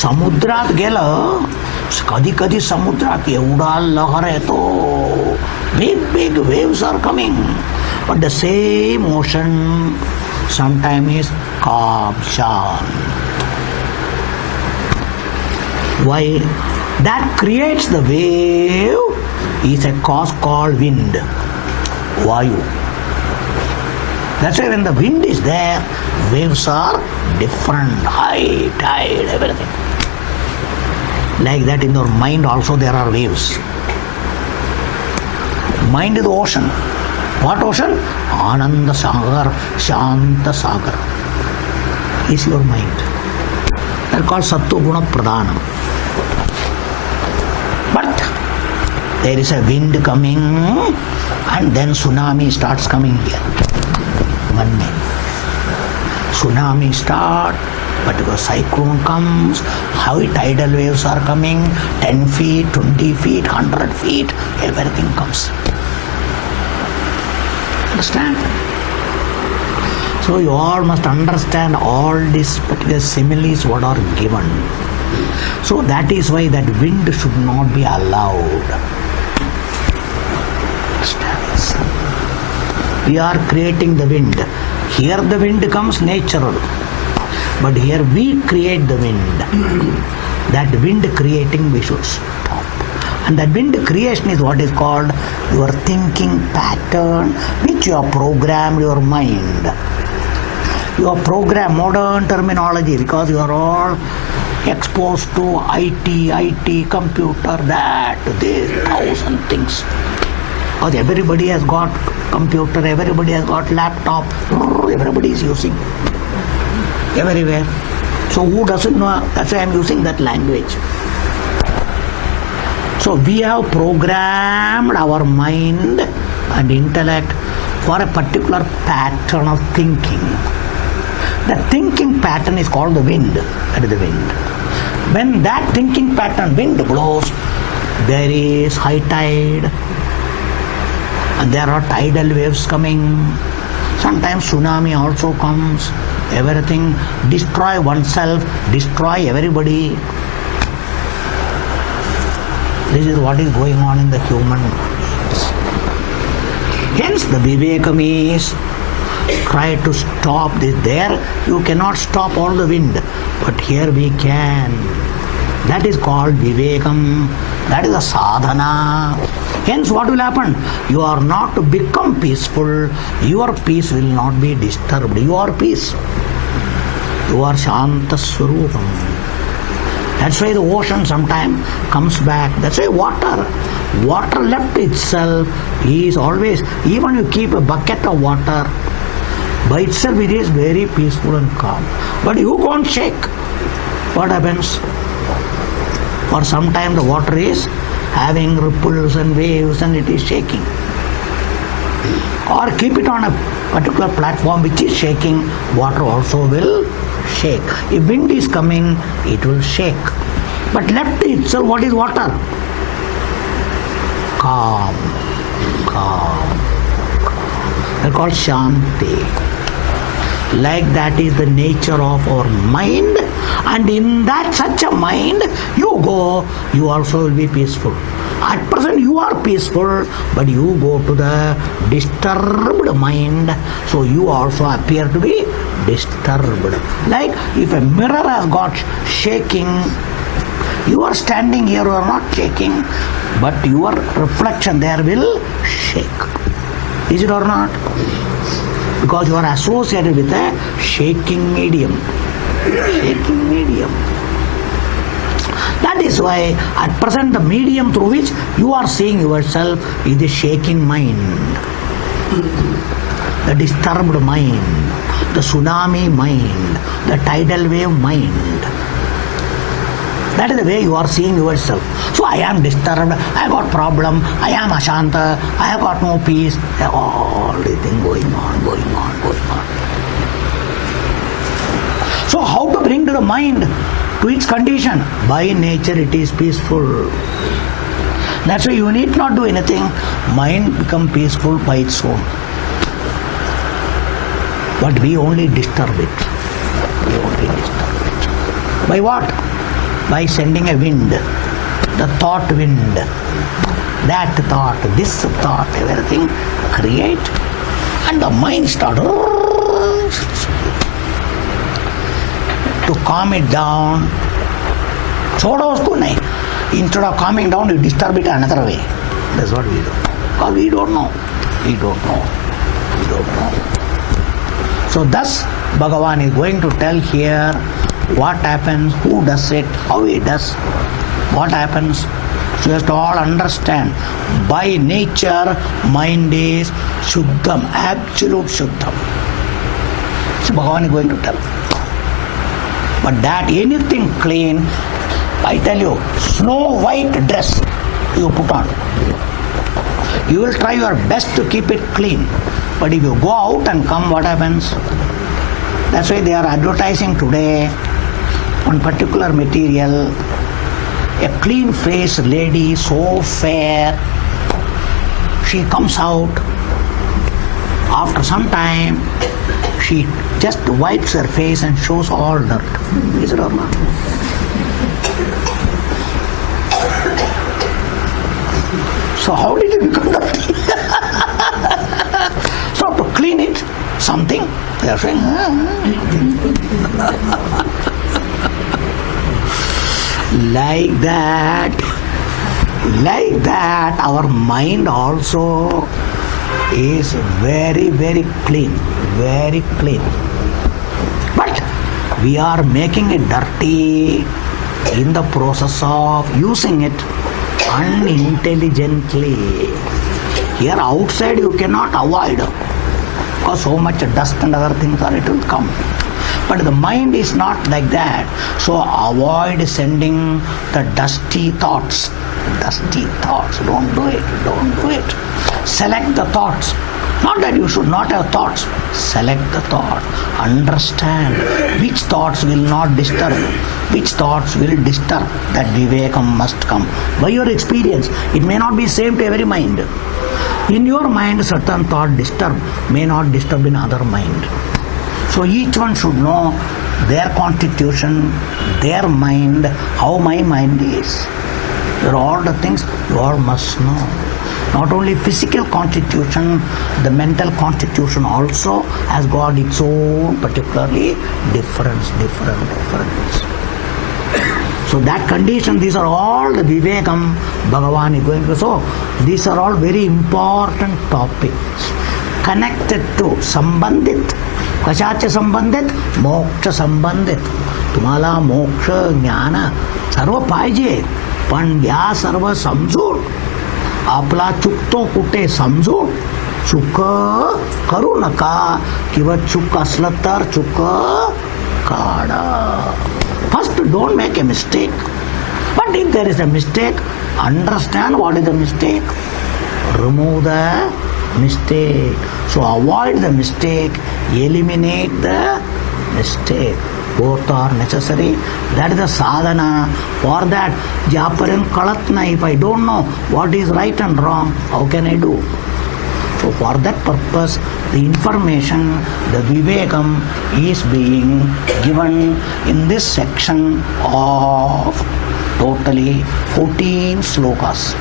समुद्रात गेलं कधी कधी समुद्रात एवढा लहर येतो. Big waves are coming. But the same ocean sometimes is calm, shant. Why? That creates the wave is a cause called wind, Vayu. That's why when the wind is there, waves are different, high, tide, everything. Like that in our mind also there are waves. Mind is the ocean. What ocean? Ananda Sagar, Shanta Sagar is your mind. That's called Sattva Guna Pradhanam. But there is a wind coming and then tsunami starts coming here. One day. Tsunami start, particular cyclone comes, high tidal waves are coming, 10 feet, 20 feet, 100 feet, everything comes. Understand? So you all must understand all these particular similes what are given. So that is why that wind should not be allowed. We are creating the wind. Here the wind comes natural. But here we create the wind. That wind creating we should stop. And that wind creation is what is called your thinking pattern which you have programmed your mind. You have programmed modern terminology because you are all exposed to IT, computer, that, this, 1,000 things. Because everybody has got computer, everybody has got laptop, everybody is using everywhere. So who doesn't know? That's why I am using that language. So we have programmed our mind and intellect for a particular pattern of thinking. The thinking pattern is called the wind. That is the wind. When that thinking pattern wind blows, there is high tide and there are tidal waves coming. Sometimes tsunami also comes. Everything, destroy oneself, destroy everybody. This is what is going on in the human beings. Hence the Vivekam is try to stop this. There you cannot stop all the wind, but here we can. That is called Vivekam. That is a sadhana. Hence what will happen? You are not to become peaceful. Your peace will not be disturbed. You are peace. You are Shanta Swarupam. That's why the ocean sometimes comes back. That's why water left itself is always, even you keep a bucket of water, by itself it is very peaceful and calm. But you can't shake. What happens? For some time the water is having ripples and waves and it is shaking. Or keep it on a particular platform which is shaking, water also will shake. If wind is coming, it will shake. But left itself, what is water? Calm. They're called Shanti. Like that is the nature of our mind, and in that such a mind you go, you also will be peaceful. At present you are peaceful, but you go to the disturbed mind, so you also appear to be disturbed. Like if a mirror has got shaking, you are standing here, you are not shaking, but your reflection there will shake. Is it or not? Because you are associated with a shaking medium. Shaking medium. That is why at present the medium through which you are seeing yourself is the shaking mind. The disturbed mind. The tsunami mind. The tidal wave mind. That is the way you are seeing yourself. So I am disturbed, I got problem, I am Ashanta, I have got no peace. All the thing going on. So how to bring to the mind to its condition? By nature it is peaceful. That's why you need not do anything. Mind become peaceful by its own. But we only disturb it. We only disturb it. By what? By sending a wind. The thought wind. That thought, this thought, everything create. And the mind starts to calm it down. Instead of calming down, you disturb it another way. That's what we do. Because we don't know. We don't know. We don't know. So thus, Bhagavan is going to tell here what happens, who does it, how he does, what happens. So you have to all understand. By nature, mind is Shuddham, absolute Shuddham. So Bhagavan is going to tell. But that anything clean, I tell you, snow white dress you put on. You will try your best to keep it clean. But if you go out and come, what happens? That's why they are advertising today on particular material. A clean faced lady, so fair, she comes out. After some time, she just wipes her face and shows all dirt. Is it or not? So how did it become dirty? So to clean it, something, they are saying, like that, our mind also is very, very clean, very clean. But we are making it dirty in the process of using it unintelligently. Here outside you cannot avoid, because so much dust and other things are, it will come. But the mind is not like that. So avoid sending the dusty thoughts. Dusty thoughts. Don't do it. Don't do it. Select the thoughts. Not that you should not have thoughts. Select the thought. Understand which thoughts will not disturb, which thoughts will disturb. That vivekam must come. By your experience, it may not be same to every mind. In your mind, certain thought disturb, may not disturb in other mind. So each one should know their constitution, their mind, how my mind is. There are all the things you all must know. Not only physical constitution, the mental constitution also has got its own particularly difference. So that condition, these are all the Vivekam Bhagavan is going to. So these are all very important topics connected to Sambandit. कशाचे संबंधित मोक्ष संबंधित तुम्हाला मोक्ष ज्ञान सर्व पाहिजे पण या सर्व समजून आपला चुकतो कुठे समजून चुक करू नका किंवा चुक असलं तर चुक काढा. First, don't make a mistake. But if there is a mistake, understand what is the mistake. Remove the mistake. So avoid the mistake, eliminate the mistake. Both are necessary. That is the sadhana. For that, ज्यापर्यंत कळत नाही, if I don't know what is right and wrong, how can I do? So for that purpose, the information, the vivekam is being given in this section of totally 14 slokas.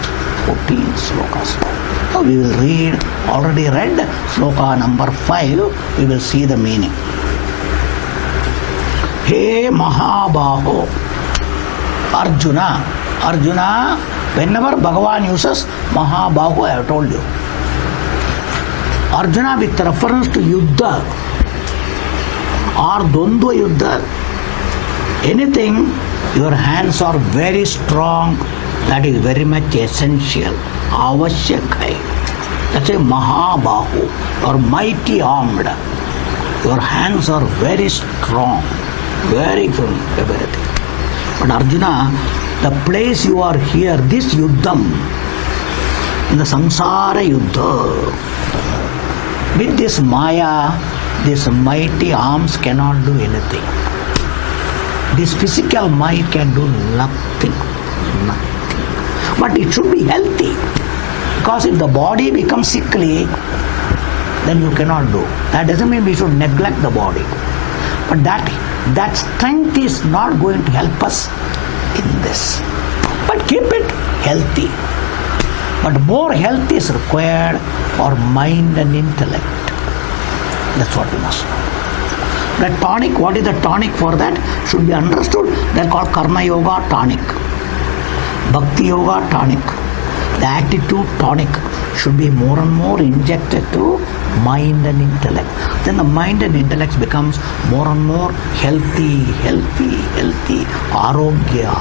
14 slokas. So we will read, already read sloka number 5, we will see the meaning. He Mahabaho, Arjuna, whenever Bhagavan uses Mahabahu, I have told you. Arjuna with reference to Yuddha or Dvandva Yuddha, anything, your hands are very strong, that is very much essential. Avashyak hai. That's a Mahabahu or mighty armed. Your hands are very strong, very good, everything. But Arjuna, the place you are here, this Yuddham, in the samsara Yuddha, with this Maya, these mighty arms cannot do anything. This physical might can do nothing. But it should be healthy. Because if the body becomes sickly, then you cannot do. That doesn't mean we should neglect the body. But that strength is not going to help us in this. But keep it healthy. But more health is required for mind and intellect. That's what we must know. The tonic, what is the tonic for that? Should be understood. They are called Karma Yoga tonic, Bhakti Yoga tonic. The attitude tonic should be more and more injected to mind and intellect. Then the mind and intellect becomes more and more healthy. Arogya.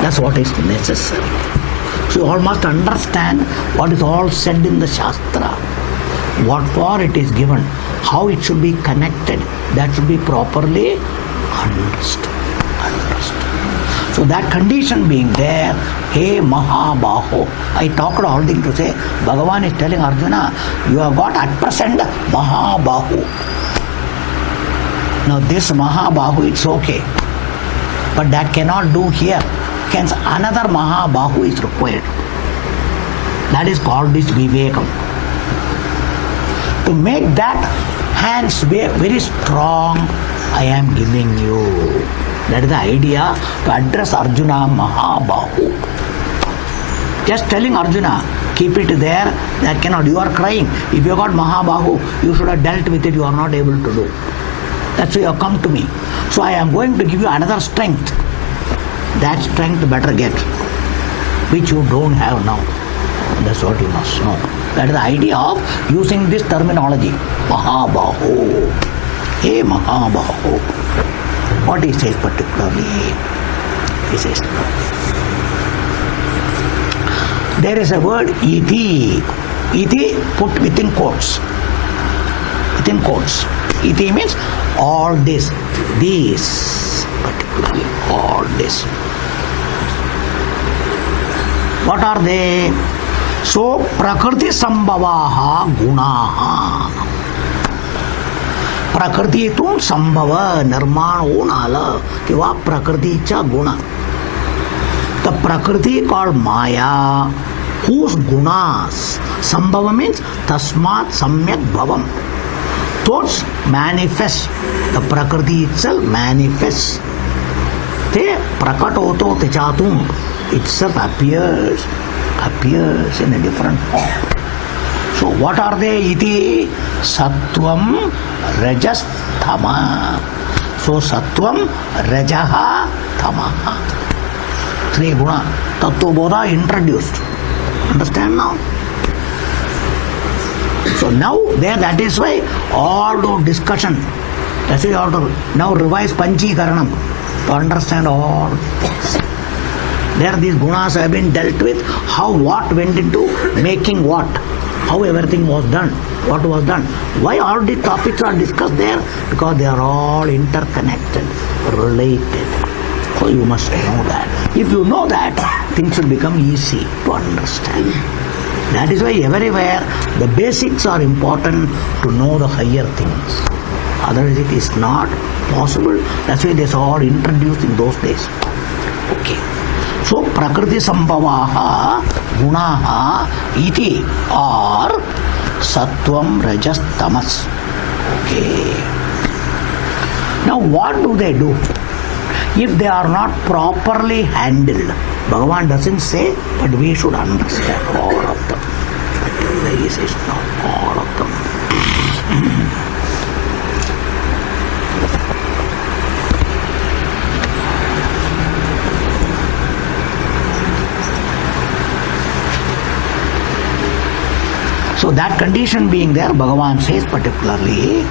That's what is necessary. So you all must understand what is all said in the Shastra. What for it is given, how it should be connected, that should be properly understood. So that condition being there, hey Mahabaho, I talked all things to say, Bhagavan is telling Arjuna, you have got at present Mahabahu. Now this Mahabahu, it's okay, but that cannot do here. Hence another Mahabahu is required. That is called this Vivekam. To make that hands very strong, I am giving you. That is the idea to address Arjuna Mahabahu. Just telling Arjuna, keep it there, that cannot. You are crying. If you got Mahabahu, you should have dealt with it. You are not able to do. That's why you have come to me. So I am going to give you another strength. That strength better get, which you don't have now. That's what you must know. That is the idea of using this terminology. Mahabaho. Hey Mahabaho. What he says particularly? He says, there is a word iti. Iti put within quotes. Within quotes. Iti means all this. This. Particularly all this. What are they? So prakriti sambhavaha gunaha. Prakriti-tun sambhava nirmana होऊन आलं किंवा प्रकृतीच्या गुणा. The prakriti called Maya, whose gunas, sambhava means tasmat samyak bhavam. Thoughts manifest, the prakriti itself manifests. Te prakat hoto techatun, itself appears in a different form. So what are they? Iti sattvam rajas tama. So sattvam rajaha tamaha. Three guna. Tattva bodha introduced. Understand now? So now there, that is why all those discussion. That's why you have to now revise Panchikaranam to understand all things. There these gunas have been dealt with, how what went into making what, how everything was done, what was done. Why all these topics are discussed there? Because they are all interconnected, related. So you must know that. If you know that, things will become easy to understand. That is why everywhere the basics are important to know the higher things. Otherwise it is not possible. That's why this all introduced in those days. Okay. So prakriti sambhavaha gunaha iti or sattvam rajas tamas. Okay. Now what do they do? If they are not properly handled, Bhagavan doesn't say, but we should understand all of them. But he says not all of them. So that condition being there, Bhagavan says particularly,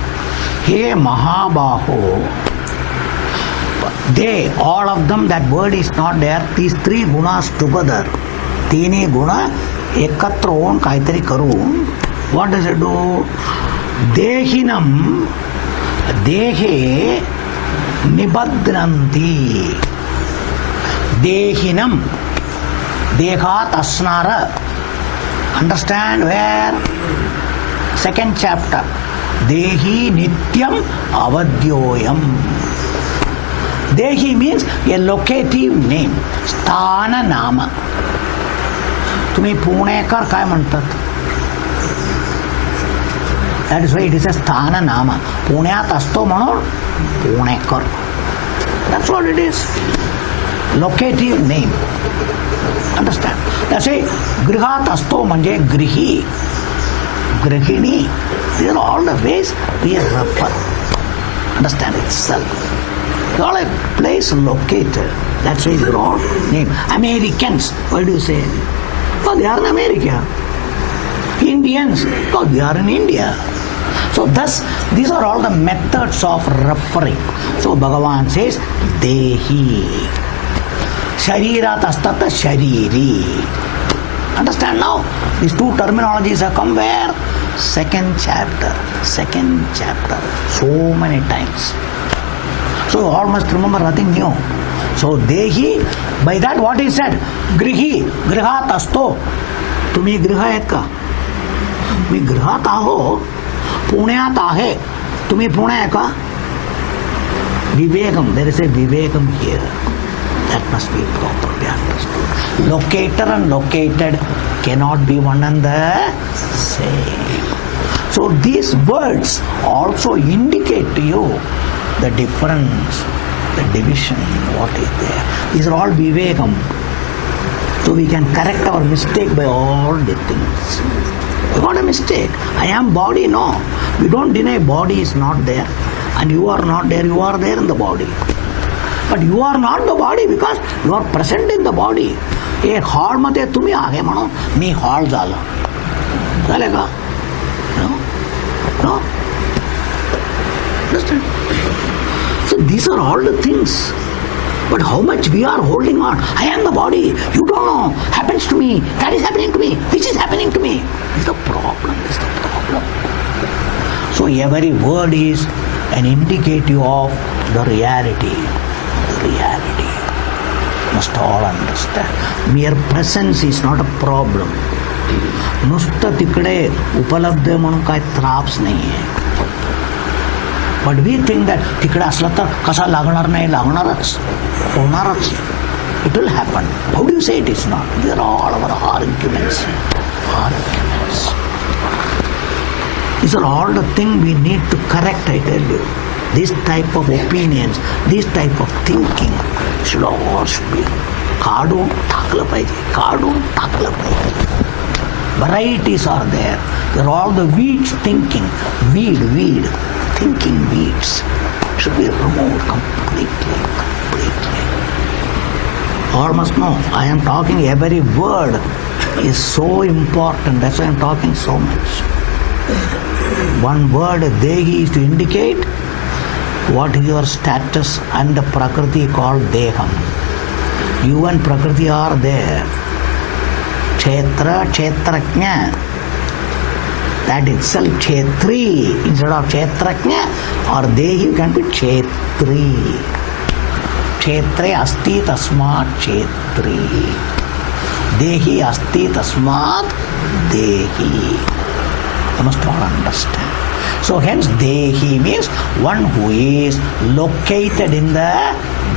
Hey Mahabaho, they, all of them, that word is not there, these three gunas together, Tini guna, ekatra on kaitari karun, what does it do? Dehinam, dehe nibadranti, dehinam, dehat asnara. Understand where? Second chapter. Dehi nityam avadyoyam. Dehi means a locative name. Sthana nama. तुम्ही पुणेकर काय म्हणतात? That is why it is a sthana nama. पुण्यात असतो म्हणून Punekar. That's what it is. Locative name. Understand? That's why grihat असतो म्हणजे grihi, grihini. These are all the ways we refer. Understand itself. They are a place located. That's why they are all named. Americans, what do you say? Oh, they are in America. Indians, oh, they are in India. So thus, these are all the methods of referring. So Bhagavan says, Dehi. Sharirat astata shariri. Understand now? These two terminologies have come where? Second chapter. So many times. So you all must remember nothing new. So Dehi, by that what he said? Grihi, grihat asto. तुम्ही गृह आहेत का? मी गृहात आहो, पुण्यात आहे. तुम्ही पुणे आहे का? Vivekam, there is a Vivekam here. That must be properly understood. Locator and located cannot be one and the same. So these words also indicate to you the difference, the division, what is there. These are all Vivekam. So we can correct our mistake by all the things. We got a mistake. I am body, no. We don't deny body is not there. And you are not there, you are there in the body. But you are not the body because you are present in the body. एक hall मध्ये तुम्ही आहे म्हणून मी hall झालो. झाले का? No? Understand? So these are all the things. But how much we are holding on. I am the body. You don't know. Happens to me. That is happening to me. Which is happening to me. Is the problem. So every word is an indicative of the reality. Must all understand. Mere presence is not a problem. नुसतं तिकडे उपलब्ध म्हणून काय त्रास नाहीये. But we think that तिकडे असलं तर कसा लागणार नाही, लागणारच, होणारच. It will happen. How do you say it is not? These are all our arguments. These are all the things we need to correct, I tell you. This type of opinions, this type of thinking should all be काढून टाकलं पाहिजे. Varieties are there. There are all the weeds thinking. Weed. Thinking weeds should be removed completely. All must know, I am talking, every word is so important. That's why I am talking so much. One word, Dehi, is to indicate what is your status and the Prakriti called Deham. You and Prakriti are there. Kshetra, Kshetrajna. That itself, Kshetri, instead of Kshetrajna or Dehi, can be Kshetri. Kshetre asti tasmat Kshetri. Dehi asti tasmat Dehi. You must all understand. So hence Dehi means one who is located in the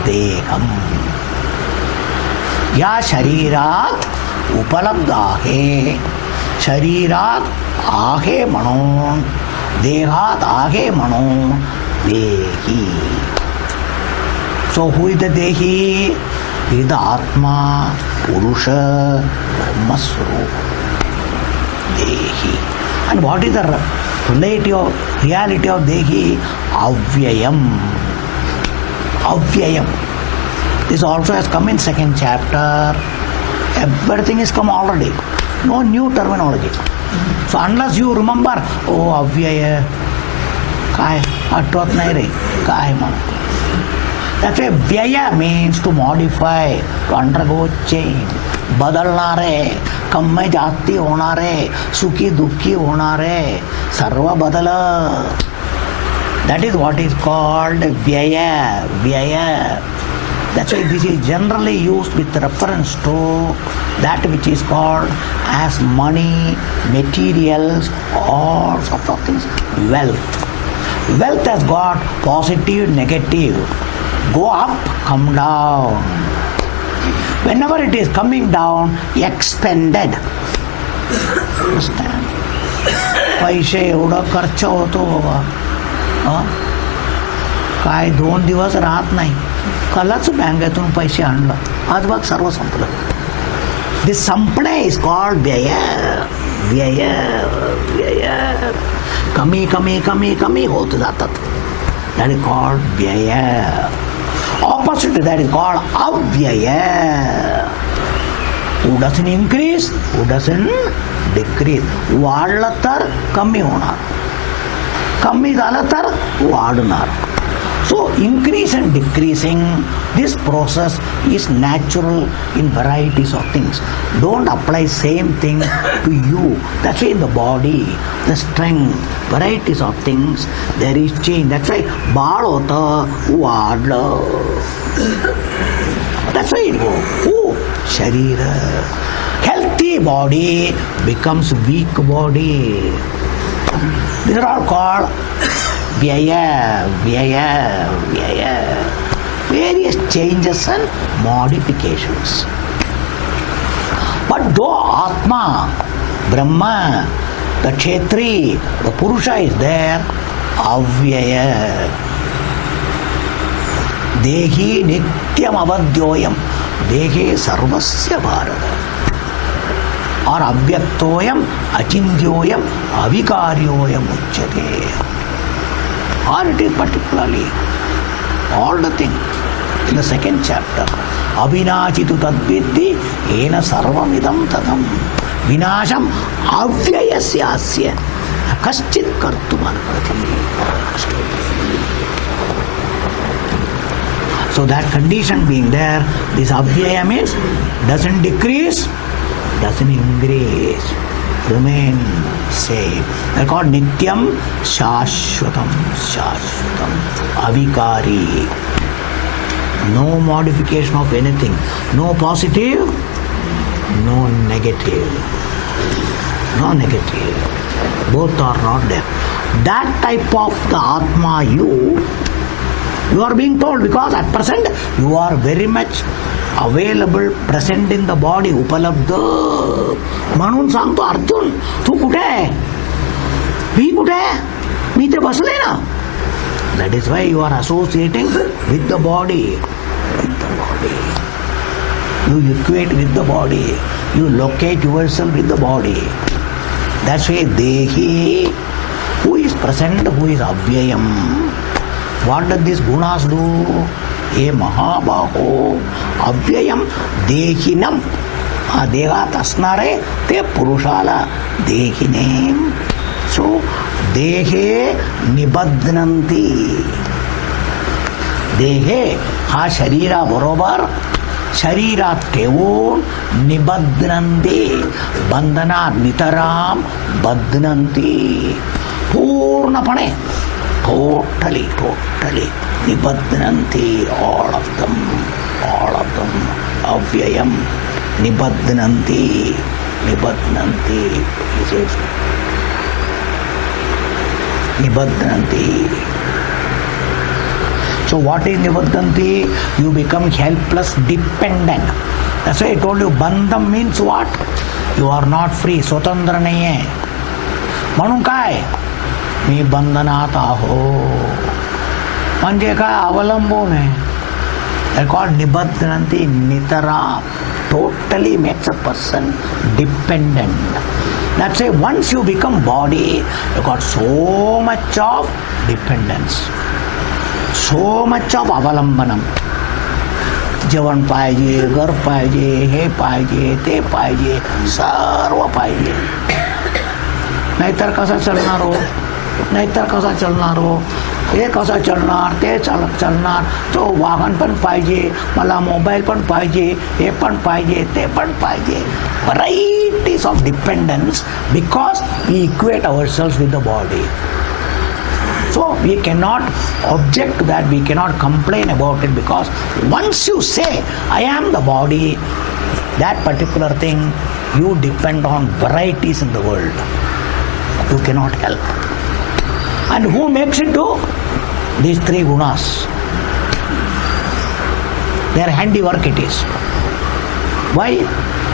Deham. Ya Sharirat उपलब्ध आहे. शरीरात आहे म्हणून, देहात आहे म्हणून देही. So who is the Dehi? He is the Atma, Purusha, Brahmaswarup. Dehi. And what is the reality of Dehi? Avyayam. This also has come in second chapter. Everything has come already. No new terminology. So unless you remember, avyaya, काय आठवत नाही रे, काय म्हणतो. That's why vyaya means to modify, to undergo change. बदलणारे, कमी जास्ती होणारे, सुखी दुःखी होणारे, सर्व बदल. That is what is called vyaya. That's why this is generally used with reference to that which is called as money, materials, all sorts of things. Wealth has got positive, negative. go up, come down. Whenever it is coming down, expended. Understand? पैसे एवढं खर्च होतो बाबा, काय 2 दिवस राहत नाही. कालच बँकेतून पैसे आणलं, आज बघ सर्व संपलं. दिस संपणे इज कॉल्ड व्यय. व्यय व्यय कमी कमी कमी कमी होत जातात. दॅट इज कॉल्ड व्यय. ऑपोजिट दॅट इज कॉल्ड अव्यय. Who doesn't increase, who doesn't decrease. वाढलं तर कमी होणार, कमी झालं तर वाढणार. So increase and decreasing, this process is natural in varieties of things. Don't apply same thing to you. That's why in the body, the strength, varieties of things, there is change. That's why बाळ होतं, वाढलं. That's why it goes. Sharira. Healthy body becomes weak body. These are all called vyaya, vyaya, vyaya. Various changes and modifications. But though Atma, Brahma, the Kshetri, the Purusha is there, avyaya. Dehi nityam avadyoyam. देहे सर्वस्य भारत. और अव्यक्तोयम अचिन्त्योयम अविकार्योयम उच्यते. Or it is particularly all the things in the second chapter. अविनाशितु तद्विद्धि येन सर्वमिदं तदम्. विनाशम अव्ययस्यास्य कश्चित् कर्तुमर्हति. So that condition being there, this avyaya means doesn't decrease, doesn't increase, remain same. They're called nityam shashvatam, shashvatam, avikari. No modification of anything, no positive, no negative, no negative. Both are not there. That type of the Atma you are being told, because at present you are very much available, present in the body, उपलब्ध. म्हणून सांगतो अर्जुन, तू कुठे आहे, मी कुठे आहे, मी ते बसले ना. That is why you are associating with the body, with the body. You equate with the body, you locate yourself with the body. That's why Dehi, who is present, who is avyayam. What does these gunas do? Ye Mahabaho, avyayam dehinam. देहात असणारे ते पुरुषाला देहिने. सो देहे निबध्नन्ति. देहे हा शरीराबरोबर शरीरात ठेवून निबध्नन्ति. बंधनात नितराम बध्नन्ति. पूर्णपणे totally nibadhanti, all of them avyayam nibadhanti. He says nibadhanti. So what is nibadhanti? You become helpless, dependent. That's why I told you bandham means what? You are not free, स्वतंत्र नहीं है. म्हणून काय, मी बंधनात आहो म्हणजे काय, अवलंबून आहे. They call nibadhanti, nitara. Totally makes a person dependent. That's why once you become body, you got so much of dependence, so much of avalambanam. जेवण पाहिजे, घर पाहिजे, हे पाहिजे, ते पाहिजे, सर्व पाहिजे. नाहीतर कसा चालणार हो, नाहीतर कसा चालणार हो, हे कसं चालणार, ते चालणार. तो वाहन पण पाहिजे, मला मोबाईल पण पाहिजे, हे पण पाहिजे, ते पण पाहिजे. Varieties of dependence because we equate ourselves with the body. So we cannot object to that, we cannot complain about it, because once you say I am the body, that particular thing, you depend on varieties in the world. You cannot help. And who makes it do? These three gunas. Their handiwork it is. Why?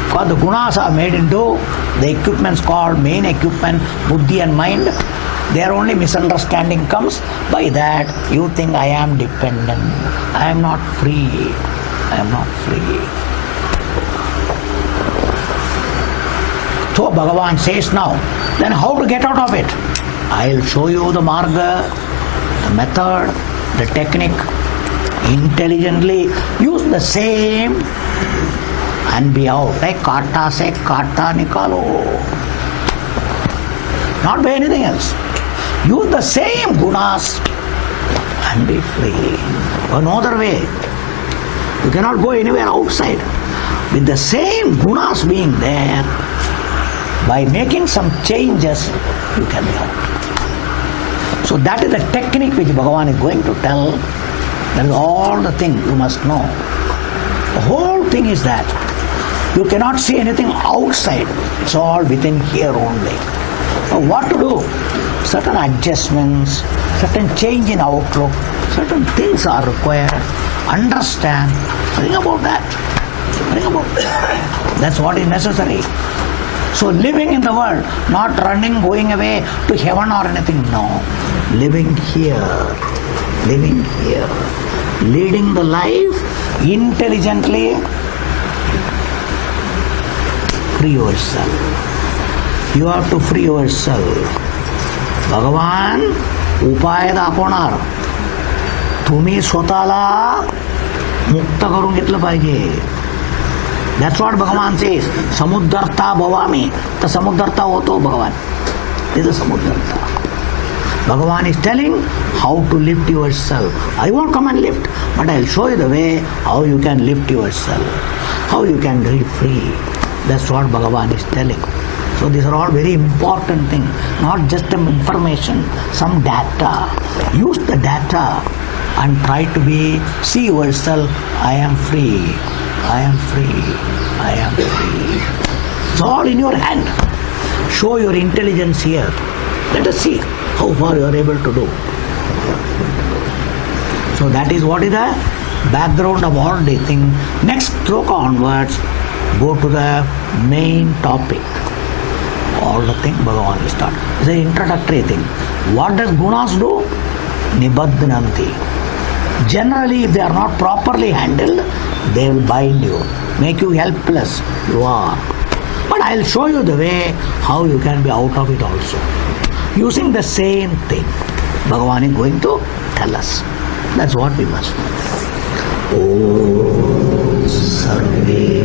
Because the gunas are made into the equipments called main equipment, buddhi and mind. Their only misunderstanding comes by that you think I am dependent. I am not free. I am not free. So Bhagavan says now, then how to get out of it? I'll show you the marga, the method, the technique. Intelligently use the same and be out. Like kata se kata nikalo. Not by anything else. Use the same gunas and be free. No other way. You cannot go anywhere outside. With the same gunas being there, by making some changes, you can be out. So that is the technique which Bhagavan is going to tell. That is all the thing you must know. The whole thing is that you cannot see anything outside. It's all within here only. So what to do? Certain adjustments, certain change in outlook, certain things are required. Understand. Think about that. Think about that. That's what is necessary. So living in the world, not running, going away to heaven or anything. No. Living here. Living here. Leading the life intelligently. Free yourself. You have to free yourself. भगवान उपाय दाखवणार. तुम्ही स्वतःला मुक्त करून घेतलं पाहिजे. That's what भगवान says. समुद्रता भवामी. तर समुद्रता होतो भगवान. This is समुद्रता. Bhagavan is telling how to lift yourself. I won't come and lift, but I'll show you the way how you can lift yourself, how you can be free. That's what Bhagavan is telling. So these are all very important things, not just some information, some data. Use the data and try to see yourself, I am free, I am free, I am free. It's all in your hand. Show your intelligence here. Let us see how far you are able to do. So that is what is the background of all the thing. Next sloka onwards, go to the main topic. All the thing Bhagavan will start. It's an introductory thing. What does gunas do? Nibaddhananti. Generally, if they are not properly handled, they will bind you, make you helpless. You are. But I will show you the way how you can be out of it also. Using the same thing. Bhagavan is going to tell us. That's what we must know. Om Sarve